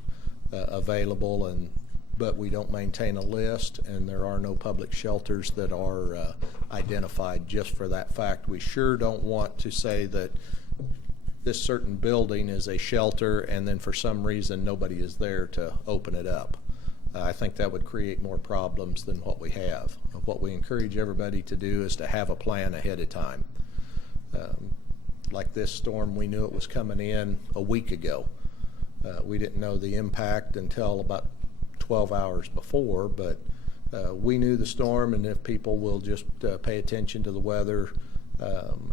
available, but we don't maintain a list, and there are no public shelters that are identified just for that fact. We sure don't want to say that this certain building is a shelter and then for some reason nobody is there to open it up. I think that would create more problems than what we have. What we encourage everybody to do is to have a plan ahead of time. Like this storm, we knew it was coming in a week ago. We didn't know the impact until about 12 hours before, but we knew the storm, and if people will just pay attention to the weather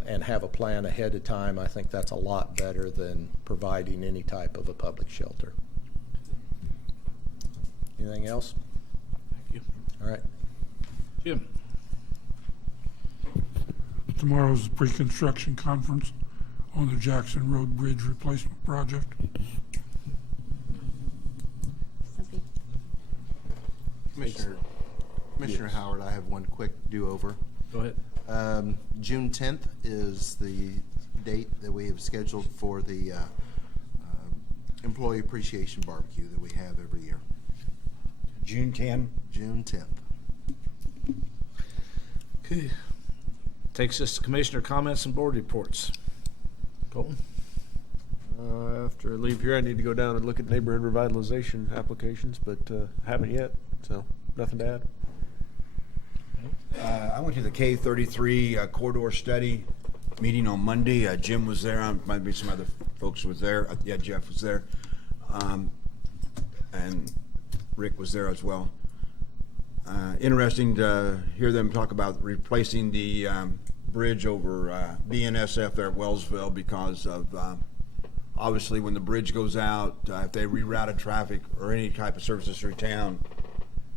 and have a plan ahead of time, I think that's a lot better than providing any type of a public shelter. Anything else? Thank you. All right. Jim? Tomorrow's pre-construction conference on the Jackson Road Bridge Replacement Project. Commissioner Howard, I have one quick do-over. Go ahead. June 10th is the date that we have scheduled for the employee appreciation barbecue that we have every year. June 10? June 10th. Okay. Takes us to commissioner comments and board reports. Colton? After I leave here, I need to go down and look at neighborhood revitalization applications, but haven't yet, so nothing to add. I went to the K33 corridor study meeting on Monday. Jim was there. Might be some other folks was there. Yeah, Jeff was there. And Rick was there as well. Interesting to hear them talk about replacing the bridge over BNSF there at Wellsville because of obviously when the bridge goes out, if they rerouted traffic or any type of services through town,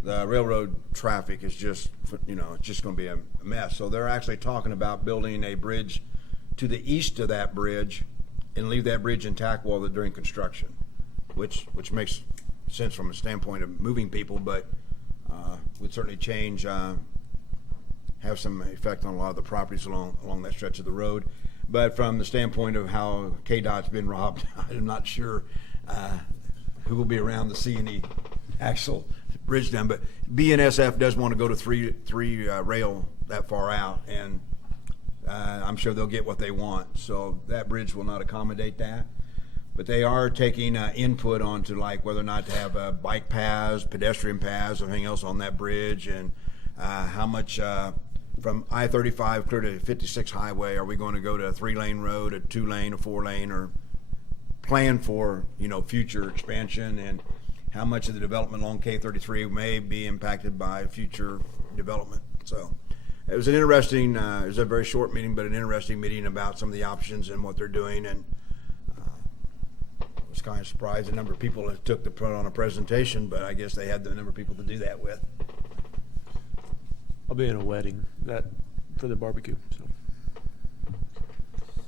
the railroad traffic is just, it's just going to be a mess. So they're actually talking about building a bridge to the east of that bridge and leave that bridge intact while they're doing construction, which makes sense from a standpoint of moving people, but would certainly change, have some effect on a lot of the properties along that stretch of the road. But from the standpoint of how KDOT's been robbed, I'm not sure who will be around to see any actual bridge done. But BNSF does want to go to three rail that far out, and I'm sure they'll get what they want. So that bridge will not accommodate that. But they are taking input onto like whether or not to have bike paths, pedestrian paths, everything else on that bridge, and how much from I-35 clear to 56 highway are we going to go to a 3-lane road, a 2-lane, a 4-lane, or plan for future expansion, and how much of the development along K33 may be impacted by future development. So it was an interesting, it was a very short meeting, but an interesting meeting about some of the options and what they're doing, and was kind of surprised the number of people that took to put on a presentation, but I guess they had the number of people to do that with. I'll be in a wedding for the barbecue, so.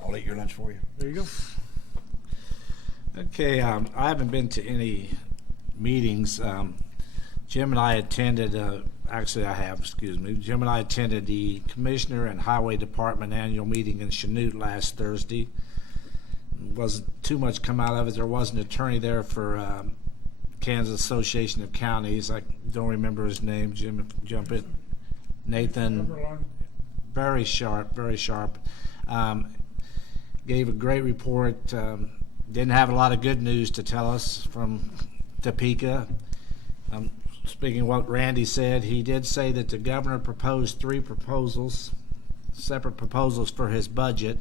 I'll eat your lunch for you. There you go. Okay, I haven't been to any meetings. Jim and I attended, actually I have, excuse me. Jim and I attended the Commissioner and Highway Department annual meeting in Chanute last Thursday. Wasn't too much come out of it. There was an attorney there for Kansas Association of Counties. I don't remember his name. Jim, jump in. Nathan. Very sharp, very sharp. Gave a great report. Didn't have a lot of good news to tell us from Topeka. Speaking of what Randy said, he did say that the governor proposed 3 proposals, separate proposals for his budget,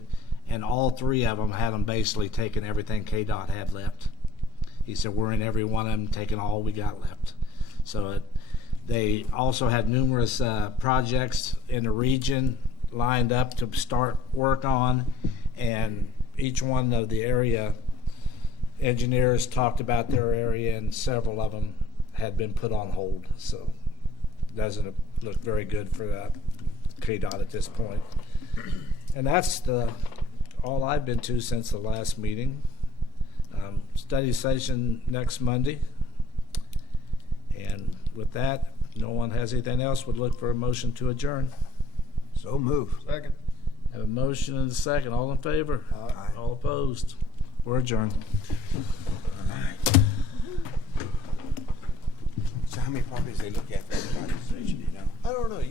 and all 3 of them had him basically taking everything KDOT had left. He said, we're in every one of them, taking all we got left. So they also had numerous projects in the region lined up to start work on, and each one of the area engineers talked about their area, and several of them had been put on hold. So it doesn't look very good for KDOT at this point. And that's all I've been to since the last meeting. Study session next Monday. And with that, no one has anything else, would look for a motion to adjourn. So move. Second. Have a motion and a second. All in favor? Aye. All opposed? We're adjourned. So how many properties they look at for everybody? You know? I don't know.